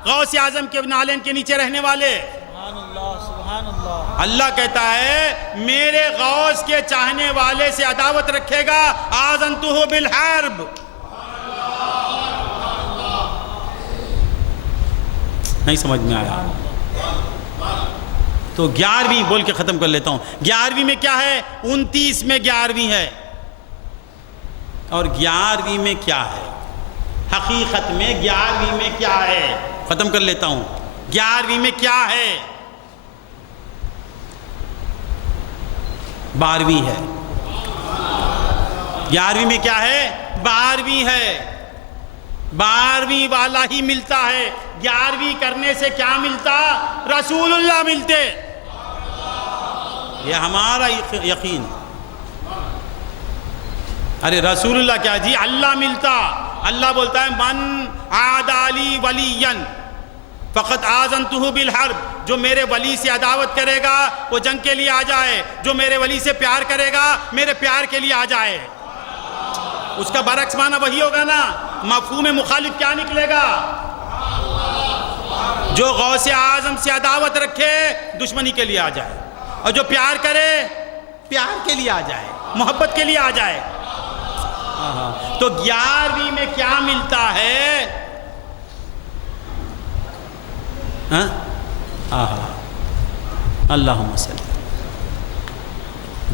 غوث اعظم کے نالین کے نیچے رہنے والے۔ سبحان اللہ، سبحان اللہ۔ اللہ کہتا ہے میرے غوث کے چاہنے والے سے عداوت رکھے گا، آذنتہ بالحرب۔ نہیں سمجھ میں آیا؟ تو 11ویں بول کے ختم کر لیتا ہوں۔ 11ویں میں کیا ہے؟ 29 میں 11ویں ہے، اور 11ویں میں کیا ہے؟ حقیقت میں 11ویں میں کیا ہے؟ ختم کر لیتا ہوں۔ 11ویں میں کیا ہے؟ 12ویں ہے۔ 11ویں میں کیا ہے؟ 12ویں ہے۔ 12ویں والا ہی ملتا ہے۔ 11ویں کرنے سے کیا ملتا؟ رسول اللہ ملتے۔ یہ ہمارا یقین۔ ارے رسول اللہ کیا جی، اللہ ملتا۔ اللہ بولتا ہے من عادى لي وليا فقد آذنته بالحرب۔ جو میرے ولی سے عداوت کرے گا وہ جنگ کے لیے آ جائے، جو میرے ولی سے پیار کرے گا میرے پیار کے لیے آ جائے۔ اس کا برعکس معنی وہی ہوگا نا، مفہوم مخالف کیا نکلے گا؟ جو غوث اعظم سے عداوت رکھے دشمنی کے لیے آ جائے، اور جو پیار کرے پیار کے لیے آ جائے، محبت کے لیے آ جائے۔ تو 11ویں میں کیا ملتا ہے؟ اللہم صلی۔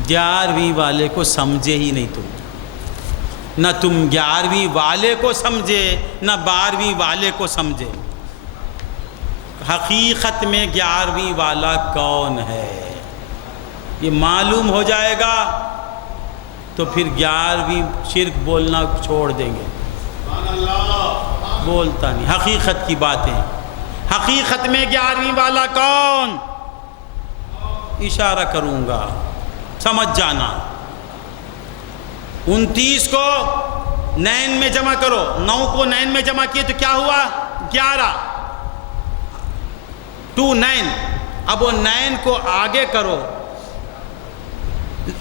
11ویں والے کو سمجھے ہی نہیں تم، نہ تم 11ویں والے کو سمجھے نہ 12ویں والے کو سمجھے۔ حقیقت میں 11ویں والا کون ہے یہ معلوم ہو جائے گا تو پھر 11ویں شرک بولنا چھوڑ دیں گے. بولتا نہیں. حقیقت کی باتیں. حقیقت میں 11ویں والا کون؟ اشارہ کروں گا سمجھ جانا. 29 کو 9 میں جمع کرو. 9 کو 9 میں جمع کیے تو کیا ہوا؟ 11. 2 9. اب وہ 9 کو آگے کرو.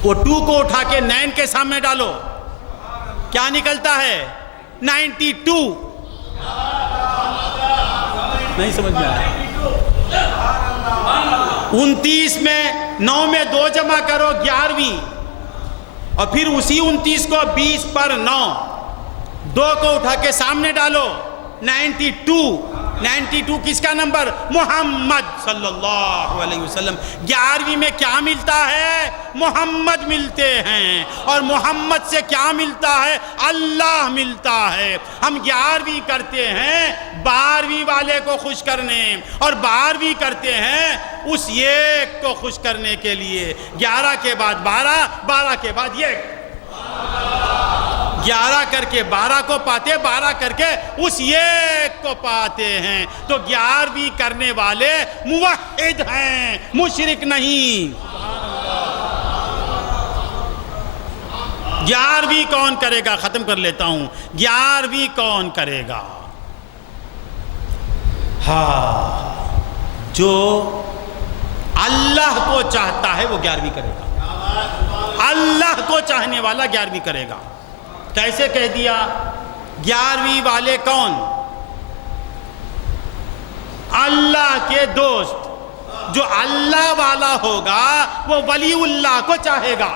وہ 2 کو اٹھا کے 9 کے سامنے ڈالو. کیا نکلتا ہے؟ 92. نہیں سمجھ میں آیا. 29 میں 9 میں 2 جمع کرو 11ویں. اور پھر اسی 29 کو 20 پر 9 2 کو اٹھا کے سامنے ڈالو. 92. 92 کس کا نمبر؟ محمد صلی اللہ علیہ وسلم. 11ویں میں کیا ملتا ہے؟ محمد ملتے ہیں. اور محمد سے کیا ملتا ہے؟ اللہ ملتا ہے. ہم 11ویں کرتے ہیں 12ویں والے کو خوش کرنے، اور 12ویں کرتے ہیں اس ایک کو خوش کرنے کے لیے. 11 کے بعد 12، 12 کے بعد 1. 11 کر کے 12 کو پاتے، 12 کر کے اس ایک کو پاتے ہیں. تو 11ویں کرنے والے موحد ہیں، مشرک نہیں. 11ویں کون کرے گا؟ ختم کر لیتا ہوں. 11ویں کون کرے گا؟ ہاں، جو اللہ کو چاہتا ہے وہ 11ویں کرے گا. اللہ کو چاہنے والا 11ویں کرے گا. کیسے کہہ دیا؟ 11ویں والے کون؟ اللہ کے دوست. جو اللہ والا ہوگا وہ ولی اللہ کو چاہے گا.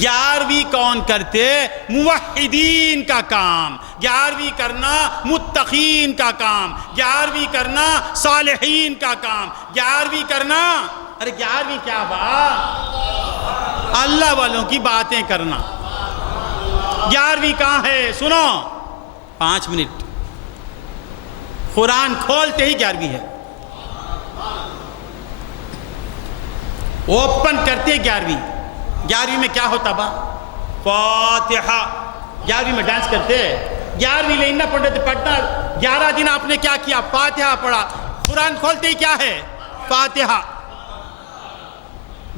11ویں کون کرتے؟ موحدین کا کام. 11ویں کرنا متقین کا کام. 11ویں کرنا صالحین کا کام. 11ویں کرنا، ارے 11ویں کیا بات؟ اللہ والوں کی باتیں کرنا. 11ویں کہاں ہے؟ سنو 5 منٹ. قرآن کھولتے ہی 11ویں ہے. اوپن کرتے 11ویں. 11ویں میں کیا ہوتا با؟ فاتحہ. 11ویں میں ڈانس کرتے. 11ویں لینا پڑھتے تھے پڑھنا. 11 دن آپ نے کیا کیا؟ فاتحہ پڑھا. قرآن کھولتے ہی کیا ہے؟ فاتحہ.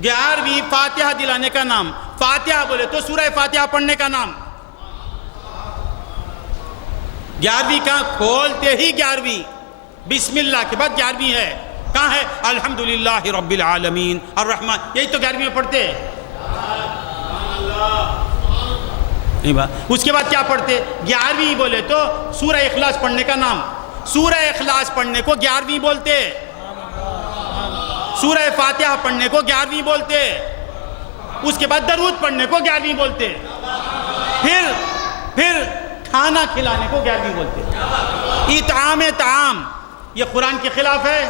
11ویں فاتحہ دلانے کا نام. فاتحہ بولے تو سورہ فاتحہ پڑھنے کا نام. 11ویں کہاں؟ کھولتے ہی 11ویں. بسم اللہ کے بعد 11ویں ہے. کہاں ہے؟ الحمدللہ رب العالمین الرحمن. یہی تو 11ویں میں پڑھتے. نہیں بات. اس کے بعد کیا پڑھتے؟ 11ویں بولے تو سورہ اخلاص پڑھنے کا نام. سورہ اخلاص پڑھنے کو 11ویں بولتے. سورہ فاتحہ پڑھنے کو 11ویں بولتے. اس کے بعد درود پڑھنے کو 11ویں بولتے. پھر کھانا کھلانے کو 11ویں بولتے. اطعام طعام یہ قرآن کے خلاف ہے.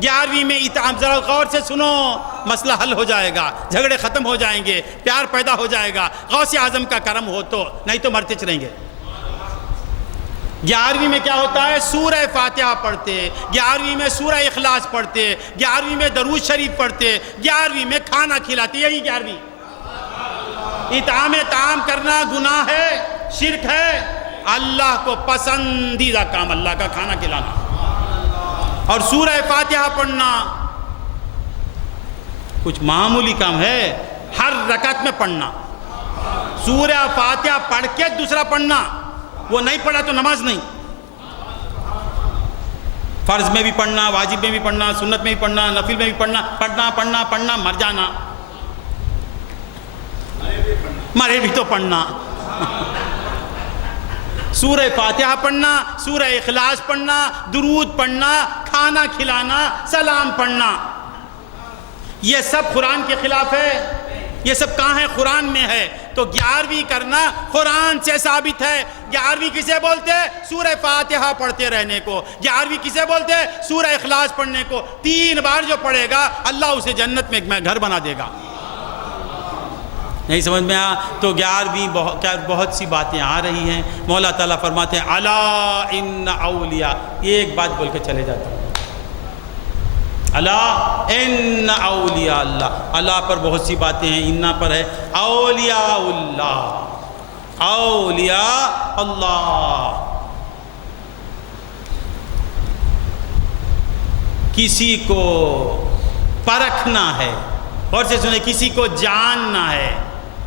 11ویں میں اطعام. ذرا غور سے سنو، مسئلہ حل ہو جائے گا، جھگڑے ختم ہو جائیں گے، پیار پیدا ہو جائے گا. غوث اعظم کا کرم ہو تو، نہیں تو مرتے چلیں گے. 11ویں میں کیا ہوتا ہے؟ سورہ فاتحہ پڑھتے. 11ویں میں سورہ اخلاص پڑھتے. 11ویں میں درود شریف پڑھتے. 11ویں میں کھانا کھلاتے. یہی 11ویں. اطعام طعام کرنا گناہ ہے، شرک ہے. اللہ کو پسندیدہ کام اللہ کا کھانا کھلانا. اور سورہ فاتحہ پڑھنا کچھ معمولی کام ہے، ہر رکعت میں پڑھنا. سورہ فاتحہ پڑھ کے دوسرا پڑھنا. وہ نہیں پڑھا تو نماز نہیں. فرض میں بھی پڑھنا، واجب میں بھی پڑھنا، سنت میں بھی پڑھنا، نفل میں بھی پڑھنا. پڑھنا پڑھنا پڑھنا مر جانا. مرے بھی تو پڑھنا. سورہ فاتحہ پڑھنا، سورہ اخلاص پڑھنا، درود پڑھنا، کھانا کھلانا، سلام پڑھنا. یہ سب قرآن کے خلاف ہے. یہ سب کہاں ہے؟ قرآن میں ہے. تو 11ویں کرنا قرآن سے ثابت ہے. 11ویں کسے بولتے؟ سورہ فاتحہ پڑھتے رہنے کو. 11ویں کسے بولتے؟ سورہ اخلاص پڑھنے کو. 3 بار جو پڑھے گا اللہ اسے جنت میں گھر بنا دے گا. نہیں سمجھ میں آیا؟ تو 11ویں بہت سی باتیں آ رہی ہیں. مولا تعالیٰ فرماتے ہیں الا ان اولیاء، یہ ایک بات بول کے چلے جاتا ہوں، الا ان اولیاء اللہ. اللہ پر بہت سی باتیں ہیں، انا پر ہے اولیاء اللہ، اولیاء اللہ. کسی کو پرکھنا ہے، اور سے سنیں، کسی کو جاننا ہے،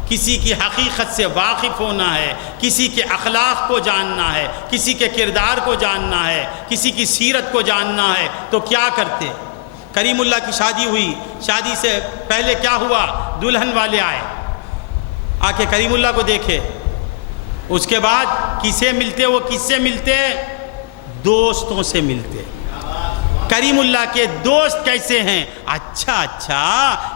کسی کی حقیقت سے واقف ہونا ہے، کسی کے اخلاق کو جاننا ہے، کسی کے کردار کو جاننا ہے، کسی کی سیرت کو جاننا ہے، تو کیا کرتے؟ کریم اللہ کی شادی ہوئی، شادی سے پہلے کیا ہوا؟ دلہن والے آئے، آ کے کریم اللہ کو دیکھے. اس کے بعد کسے ملتے؟ وہ کس سے ملتے؟ دوستوں سے ملتے. کریم اللہ کے دوست کیسے ہیں؟ اچھا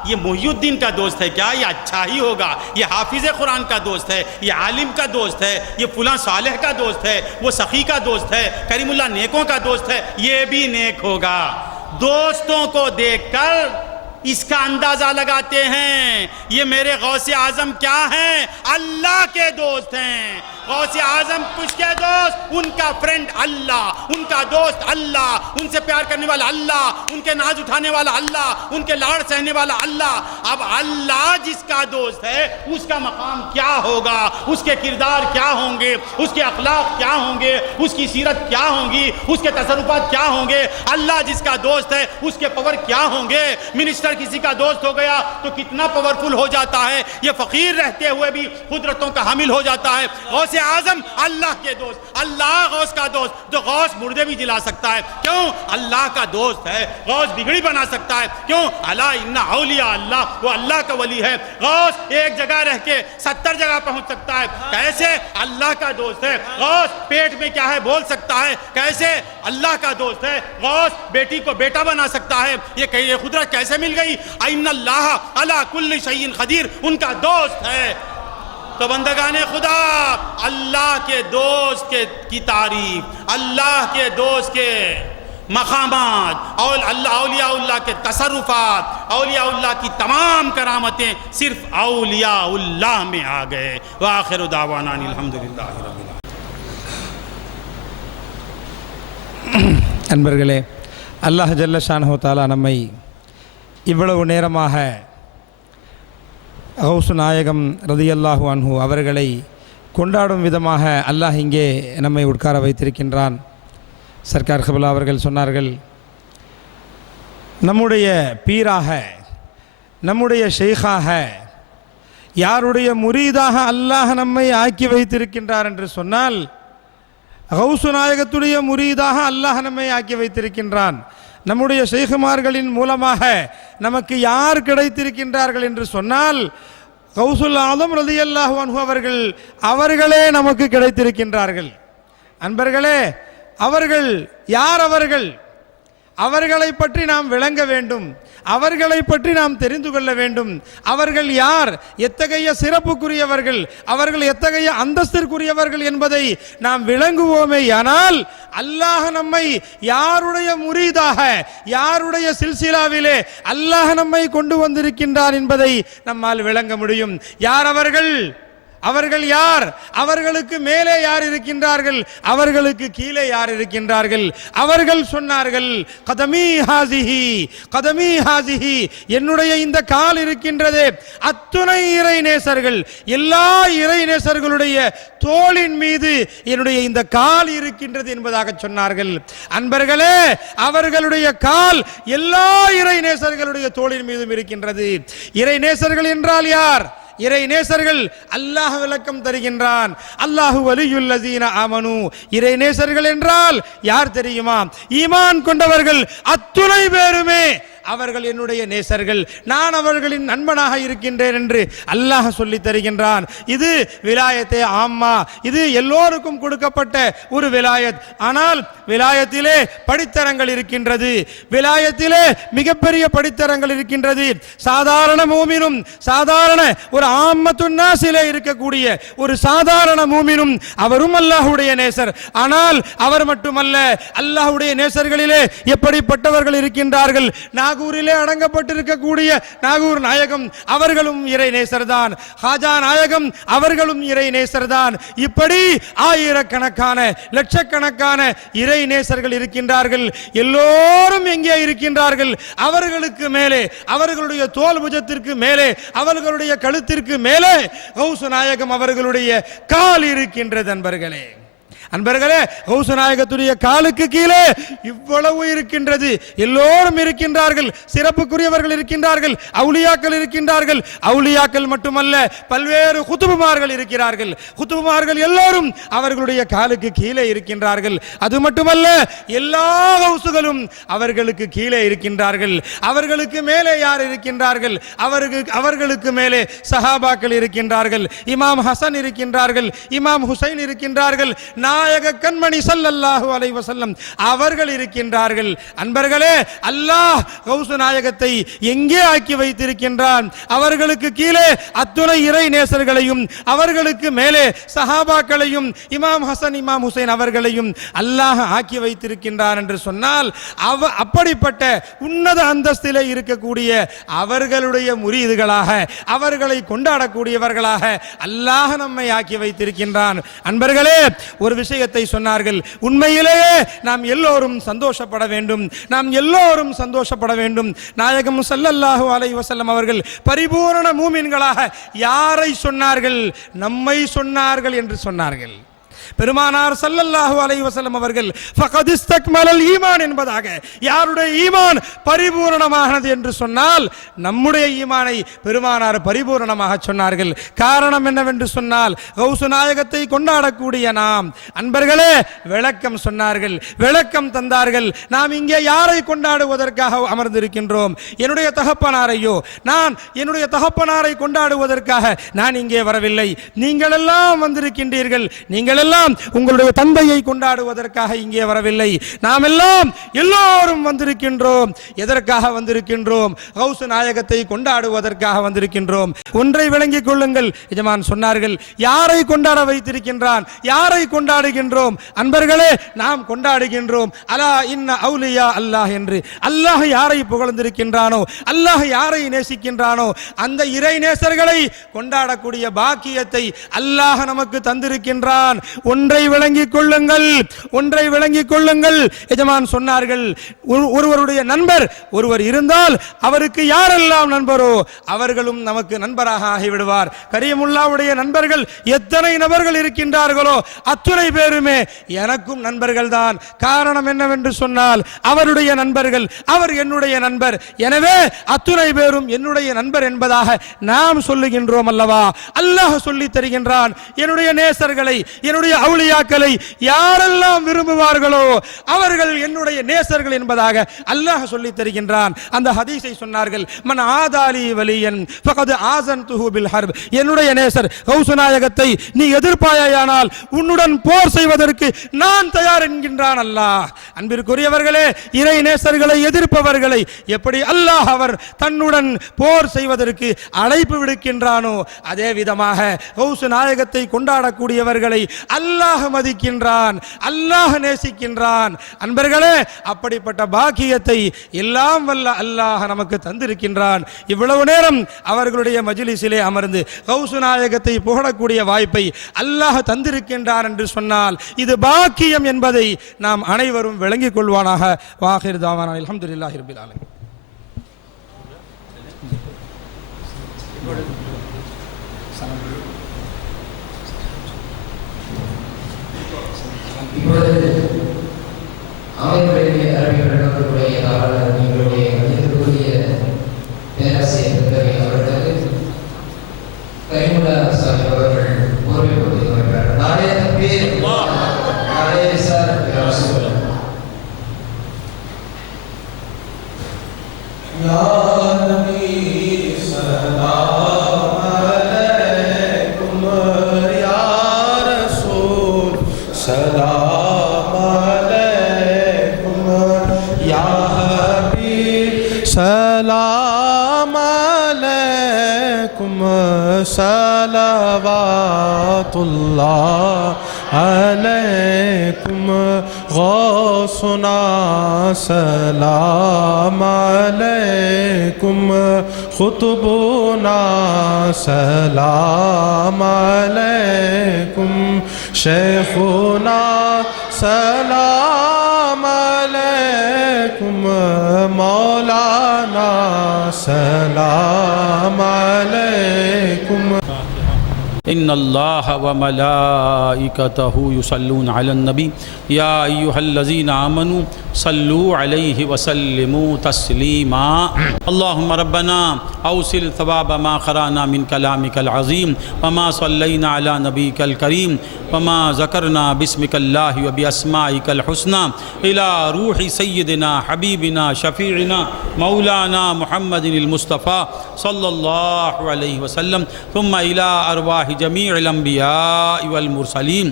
یہ محی الدین کا دوست ہے کیا؟ یہ اچھا ہی ہوگا. یہ حافظ قرآن کا دوست ہے، یہ عالم کا دوست ہے، یہ فلاں صالح کا دوست ہے، وہ سخی کا دوست ہے، کریم اللہ نیکوں کا دوست ہے، یہ بھی نیک ہوگا. دوستوں کو دیکھ کر اس کا اندازہ لگاتے ہیں یہ میرے غوث اعظم کیا ہیں؟ اللہ کے دوست ہیں. غوث اعظم کس کے دوست؟ ان کا فرینڈ اللہ، ان کا دوست اللہ، ان سے پیار کرنے والا اللہ، ان کے ناز اٹھانے والا اللہ، ان کے لاڑ سہنے والا اللہ. اب اللہ جس کا دوست ہے اس کا مقام کیا ہوگا، اس کے کردار کیا ہوں گے، اس کے اخلاق کیا ہوں گے، اس کی سیرت کیا ہوں گی، اس کے تصرفات کیا ہوں گے. اللہ جس کا دوست ہے اس کے پاور کیا ہوں گے. منسٹر کسی کا دوست ہو گیا تو کتنا پاورفل ہو جاتا ہے، یہ فقیر رہتے ہوئے بھی قدرتوں کا حامل ہو جاتا ہے. غوث اعظم اللہ کے دوست، اللہ غوث کا دوست. تو غوث مردے بھی جلا سکتا ہے، کیوں؟ اللہ کا دوست ہے. غوث بگڑی بنا سکتا ہے، کیوں؟ الا ان اولیاء اللہ، وہ اللہ کا ولی ہے. غوث ایک جگہ رہ کے 70 جگہ پہنچ سکتا ہے، کیسے؟ اللہ کا دوست ہے. غوث پیٹ میں کیا ہے بول سکتا ہے، کیسے؟ اللہ کا دوست ہے. غوث بیٹی کو بیٹا بنا سکتا ہے، یہ قدرت کیسے مل گئی؟ ان اللہ علی کل شیء قدیر، ان کا دوست ہے. تو بندگان خدا، اللہ کے دوست کی تعریف، اللہ کے دوست کے مقامات اور اولیاء اللہ کے تصرفات، اولیاء اللہ کی تمام کرامتیں صرف اولیاء اللہ میں آ گئے. وآخر دعوانا الحمدللہ رب العالمین. அன்பர்களே, அல்லாஹ் ஜல்ல ஷானஹு தஆலா நம்மை இவ்வளவு நேரமாக கௌஸ் நாயகம் ரதியல்லாஹு அன்ஹு அவர்களை கொண்டாடும் விதமாக அல்லாஹ் இங்கே நம்மை உட்கார வைத்திருக்கின்றான். சர்க்கார் கிப்லா அவர்கள் சொன்னார்கள், நம்முடைய பீராக, நம்முடைய ஷேኻக, யாருடைய முரீதாக அல்லாஹ் நம்மை ஆக்கி வைத்திருக்கின்றார் என்று சொன்னால், கௌசு நாயகத்துடைய முரீதாக அல்லாஹ் நம்மை ஆக்கி வைத்திருக்கின்றான். நம்முடைய ஷேகுமார்களின் மூலமாக நமக்கு யார் கிடைத்திருக்கின்றார்கள் என்று சொன்னால், கௌசுல் ஆலம் ரலியல்லாஹு அன்ஹு அவர்களே நமக்கு கிடைத்திருக்கின்றார்கள். அன்பர்களே, அவர்கள் யார்? அவர்களை பற்றி நாம் விளங்க வேண்டும், அவர்களை பற்றி நாம் தெரிந்து கொள்ள வேண்டும். அவர்கள் யார், எத்தகைய சிறப்புக்குரியவர்கள், அவர்கள் எத்தகைய அந்தஸ்திற்குரியவர்கள் என்பதை நாம் விளங்குவோமே. ஆனால் அல்லாஹ் நம்மை யாருடைய முரீதாக, யாருடைய சில்சிலாவிலே அல்லாஹ் நம்மை கொண்டு வந்திருக்கின்றார் என்பதை நம்மால் விளங்க முடியும். யார் அவர்கள் யார்? அவர்களுக்கு மேலே யார் இருக்கின்றார்கள், அவர்களுக்கு கீழே யார் இருக்கின்றார்கள்? அவர்கள் சொன்னார்கள், கதமி ஹாசிஹி, என்னுடைய இந்த கால் இருக்கின்றதே, அத்துணை இறை நேசர்கள், எல்லா இறை நேசர்களுடைய தோளின் மீது என்னுடைய இந்த கால் இருக்கின்றது என்பதாக சொன்னார்கள். அன்பர்களே, அவர்களுடைய கால் எல்லா இறை நேசர்களுடைய தோளின் மீதும் இருக்கின்றது. இறை நேசர்கள் என்றால் யார்? இறை நேசர்கள் அல்லாஹ் விளக்கம் தருகின்றான். அல்லாஹு வலியுல்லதீன ஆமனு. இறை நேசர்கள் என்றால் யார் தெரியுமா? ஈமான் கொண்டவர்கள் அத்துணை பேருமே அவர்கள் என்னுடைய நேசர்கள், நான் அவர்களின் நண்பனாக இருக்கின்றேன் என்று அல்லாஹ் சொல்லி தருகின்றான். இது விலாயத்தே ஆம்மா, இது எல்லோருக்கும் கொடுக்கப்பட்ட ஒரு விலாயத். ஆனால் விலாயத்திலே படித்தரங்கள் இருக்கின்றது, விலாயத்திலே மிகப்பெரிய படித்தரங்கள் இருக்கின்றது. சாதாரண மூமினும், சாதாரண ஒரு ஆம்மத்துன்னாசிலே இருக்கக்கூடிய ஒரு சாதாரண மூமினும் அவரும் அல்லாஹ்வுடைய நேசர். ஆனால் அவர் மட்டுமல்ல, அல்லாஹ்வுடைய நேசர்களிலே எப்படிப்பட்டவர்கள் இருக்கின்றார்கள்? நாகூரிலே அடங்கப்பட்டிருக்கக்கூடிய நாகூர் நாயகம் அவர்களும் இறை நேசர்தான். ஹாஜா நாயகம் அவர்களும் இறை நேசர்தான். இப்படி ஆயிரக்கணக்கான லட்சக்கணக்கான இறை நேசர்கள் இருக்கின்றார்கள். எல்லோரும் எங்கே இருக்கின்றார்கள்? அவர்களுக்கு மேலே, அவர்களுடைய தோல் புஜத்திற்கு மேலே, அவர்களுடைய கழுத்திற்கு மேலே கௌசு நாயகம் அவர்களுடைய கால் இருக்கின்றது. அன்பர்களே, கௌசு நாயகத்துடைய காலுக்கு கீழே இவ்வளவு இருக்கின்றது. எல்லோரும் இருக்கின்றார்கள். சிறப்புக்குரியவர்கள் இருக்கின்றார்கள், அவுலியாக்கள் இருக்கின்றார்கள். அவுலியாக்கள் மட்டுமல்ல, பல்வேறு குதுபுமார்கள் இருக்கிறார்கள். குதுபுமார்கள் எல்லோரும் அவர்களுடைய காலுக்கு கீழே இருக்கின்றார்கள். அது மட்டுமல்ல, எல்லா கௌசுகளும் அவர்களுக்கு கீழே இருக்கின்றார்கள். அவர்களுக்கு மேலே யார் இருக்கின்றார்கள்? அவர்களுக்கு மேலே சஹாபாக்கள் இருக்கின்றார்கள். இமாம் ஹசன் இருக்கின்றார்கள், இமாம் ஹுசைன் இருக்கின்றார்கள், நாயக கண்மணி ஸல்லல்லாஹு அலைஹி வஸல்லம் அவர்கள் இருக்கின்றார்கள். அன்பர்களே, அல்லாஹ் கௌசு நாயகத்தை எங்கே ஆக்கி வைத்திருக்கின்றான்? அவர்களுக்கு கீழே அத்துணை இறை நேசர்களையும், அவர்களுக்கு மேலே சஹாபாக்களையும், இமாம் ஹசன் இமாம் ஹுசைன் அவர்களையும் அல்லாஹ் ஆக்கி வைத்திருக்கின்றான் என்று சொன்னால், அப்படிப்பட்ட உன்னத அந்தஸ்திலே இருக்கக்கூடிய அவர்களுடைய முரீதுகளாக, அவர்களை கொண்டாடக்கூடியவர்களாக அல்லாஹ் நம்மை ஆக்கி வைத்திருக்கின்றான். அன்பர்களே, ஒரு விஷயத்தை சொன்னார்கள். உண்மையிலேயே நாம் எல்லோரும் சந்தோஷப்பட வேண்டும், நாம் எல்லோரும் சந்தோஷப்பட வேண்டும். நாயகம் ஸல்லல்லாஹு அலைஹி வஸல்லம் அவர்கள் பரிபூரண மூமின்களாக யாரை சொன்னார்கள்? நம்மை சொன்னார்கள் என்று சொன்னார்கள். பெருமானார் ஸல்லல்லாஹு அலைஹி வஸல்லம் அவர்கள் ஃபகத் இஸ்தக்மலல் ஈமான் என்பதாக, யாருடைய ஈமான் பரிபூரணமானது என்று சொன்னால் நம்முடைய ஈமானை பெருமானார் பரிபூரணமாக சொன்னார்கள். காரணம் என்னவென்று சொன்னால், கௌசு நாயகத்தை கொண்டாடக்கூடிய நாம் அன்பர்களே விளக்கம் சொன்னார்கள், விளக்கம் தந்தார்கள். நாம் இங்கே யாரை கொண்டாடுவதற்காக அமர்ந்திருக்கின்றோம்? என்னுடைய தகப்பனாரையோ, நான் என்னுடைய தகப்பனாரை கொண்டாடுவதற்காக நான் இங்கே வரவில்லை. நீங்கள் எல்லாம் வந்திருக்கின்றீர்கள், நீங்கள் எல்லாம் உங்களுடைய தந்தையை கொண்டாடுவதற்காக இங்கே வரவில்லை. நாம் எல்லாம் எல்லோரும் வந்திருக்கின்றோம். எதற்காக வந்திருக்கின்றோம்? கௌசு நாயகத்தை கொண்டாடுவதற்காக வந்திருக்கின்றோம். ஒன்றை விளங்கிக் கொள்ளுங்கள். எஜமான் சொன்னார்கள், யாரை கொண்டாட வைத்திருக்கின்றான்? யாரை கொண்டாடுகின்றோம்? அன்பர்களே, நாம் கொண்டாடுகின்றோம் அலா இன்ன அவுலியா அல்லாஹ் என்று. அல்லாஹ் யாரை புகழ்ந்திருக்கின்றானோ, அல்லாஹ் யாரை நேசிக்கின்றானோ, அந்த இறை நேசர்களை கொண்டாடக்கூடிய பாக்கியத்தை அல்லாஹ் நமக்கு தந்திருக்கின்றான். ஒன்றை விளங்கிக் கொள்ளுங்கள், ஒன்றை விளங்கிக் கொள்ளுங்கள். எஜமான் சொன்னார்கள், ஒருவருடைய நண்பர் ஒருவர் இருந்தால் அவருக்கு யாரெல்லாம் நண்பரோ அவர்களும் நமக்கு நண்பராக ஆகிவிடுவார். கரீமுல்லாவுடைய நண்பர்கள் எத்தனை நபர்கள் இருக்கின்றார்களோ அத்துணை பேருமே எனக்கும் நண்பர்கள் தான். காரணம் என்னவென்று சொன்னால், அவருடைய நண்பர்கள், அவர் என்னுடைய நண்பர். எனவே அத்துணை பேரும் என்னுடைய நண்பர் என்பதாக நாம் சொல்லுகின்றோம் அல்லவா? அல்லாஹ் சொல்லி தருகின்றான், என்னுடைய நேசர்களை, என்னுடைய அவுலியாக்களை யாரெல்லாம் விரும்புவார்களோ அவர்கள் என்னுடைய நேசர்கள் என்பதாக அல்லாஹ் சொல்லி தருகின்றான். அந்த ஹதீஸை சொன்னார்கள், மன் ஆதாலி வலியன் ஃபகத் ஆஸன்துஹு பில் ஹர்ப். என்னுடைய நேசர் கௌசு நாயகத்தை நீ எதிர்ப்பாயானால் உன்னுடன் போர் செய்வதற்கு நான் தயார் என்கின்றான் அல்லாஹ். அன்பிற்குரியவர்களே, இறை நேசர்களை எதிர்ப்பவர்களை எப்படி அல்லாஹ் அவர் தன்னுடன் போர் செய்வதற்கு அழைப்பு விடுக்கின்றானோ, அதே விதமாக கௌசு நாயகத்தை கொண்டாடக்கூடியவர்களை அல்லாஹ் மதிக்கின்றான், அல்லாஹ் நேசிக்கின்றான். அன்பர்களே, அப்படிப்பட்ட பாக்கியத்தை எல்லாம் வல்ல அல்லாஹ் நமக்கு தந்திருக்கின்றான். இவ்வளவு நேரம் அவர்களுடைய மஜ்லிஸிலே அமர்ந்து கௌசு நாயகத்தை புகழக்கூடிய வாய்ப்பை அல்லாஹ் தந்திருக்கின்றான் என்று சொன்னால் இது பாக்கியம் என்பதை நாம் அனைவரும் விளங்கிக் கொள்வானாக. வாஹிர் தாவானா அல்ஹம்துலில்லாஹி ரப்பில் ஆலமீன். இப்பொழுது அமைப்புகளிலே அறிவிக்கப்படக்கூடிய நீங்களுடைய மதிப்புக்குரிய பேராசிரியர் அவர்கள் கரீமுல்லா சாஹிப் அவர்கள் பொறுப்பை கொடுத்திருக்கிறார்கள். நாளே தக்பீர், நாளே ரிசாலத் யா ரசூலல்லாஹ். யா நபி ஸல்லல்லாஹு அலைக்கும் யா ரசூல் சலாம் அலைக்கும் யா ஹபீப் சலாம் அலைக்கும் ஸலவாத்துல்லாஹ் அலைக்கும் غوثنا سلام علیکم خطبنا سلام علیکم شیخنا سلام علیکم مولانا سلام علیکم ان اللہ وملائکتہ یصلون علی النبی یا ایہا الذین آمنوا صلوا علیہ وسلموا تسلیما اللہم ربنا اوصل ثواب ما قرأنا من کلامک العظیم وما صلینا علی نبیک الکریم وما ذکرنا باسمک اللہ وباسمائک الحسنى الى روح سیدنا حبیبنا شفیعنا مولانا محمد المصطفیٰ صلی اللہ علیہ وسلم ثم الى ارواح جميع الانبیاء والمرسلین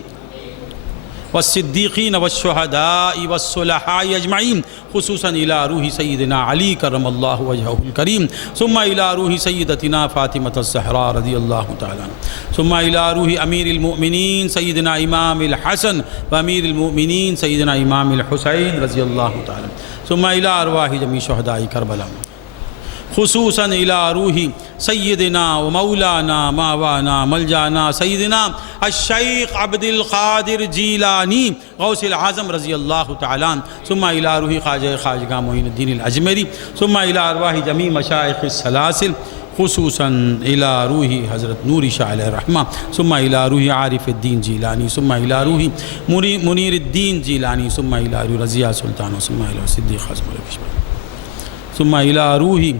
والصدیقین والشہداء والصلحاء اجمعین خصوصاً الى روح سیدنا علی کرم اللہ وجہہ الکریم ثم الى روح سیدتنا فاطمة الزہراء رضی اللہ تعالیٰ ثم الى روح امیر المؤمنین سیدنا امام الحسن وامیر المؤمنین سیدنا امام الحسین رضی اللہ تعالیٰ ثم الى ارواح جمیع شہداء کربلا خصوصاً الى روح سیدنا و مولانا ماوانا ملجانا سیدنا الشیخ عبد القادر جیلانی غوث العظم رضی اللہ تعالیٰ ثم الى روح خواجہ خواجگاہ معین الدین الاجمری ثم الى ارواح جمیع مشائخ السلاسل خصوصاً الى روح حضرت نور شاہ علیہ الرحمہ ثم الى روح عارف الدین جیلانی ثم الى روح منیر الدین جیلانی ثم الى روح رضیہ سلطان ثم الى صدیق حضم ثم الى روح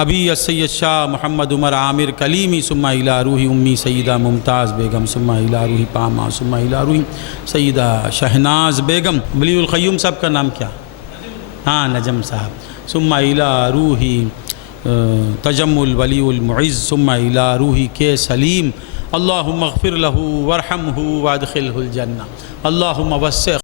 ابی السید شاہ محمد عمر عامر کلیمی ثم الى روح امی سیدہ ممتاز بیگم ثم الى روح پاما ثم الى روح سیدہ شہناز بیگم ولی القیوم صاحب کا نام کیا ہاں نجم صاحب ثم الى روح تجمل ولی المعز ثم الى روح کے سلیم اللہم اغفر له وارحمه وادخلہ الجنہ اللہم وسع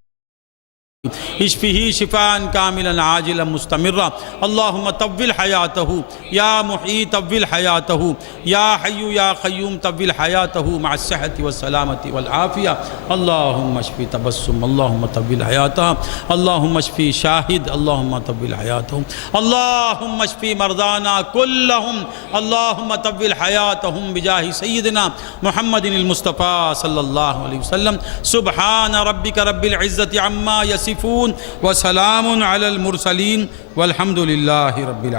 اشفه شفاء كاملا عاجلا مستمرا اللهم طول حياته يا محيي طول حياته يا حي يا قيوم طول حياته مع الصحة والسلامة والعافية اللهم اشفي تبسم اللهم طول حياته اللهم اشفي شاهد اللهم طول حياتهم اللهم اشفي مرضانا كلهم اللهم طول حياتهم بجاه سيدنا محمد المصطفى صلى الله عليه وسلم سبحان ربك رب العزة عما يصفون وسلام على المرسلين والحمد لله رب العالمين.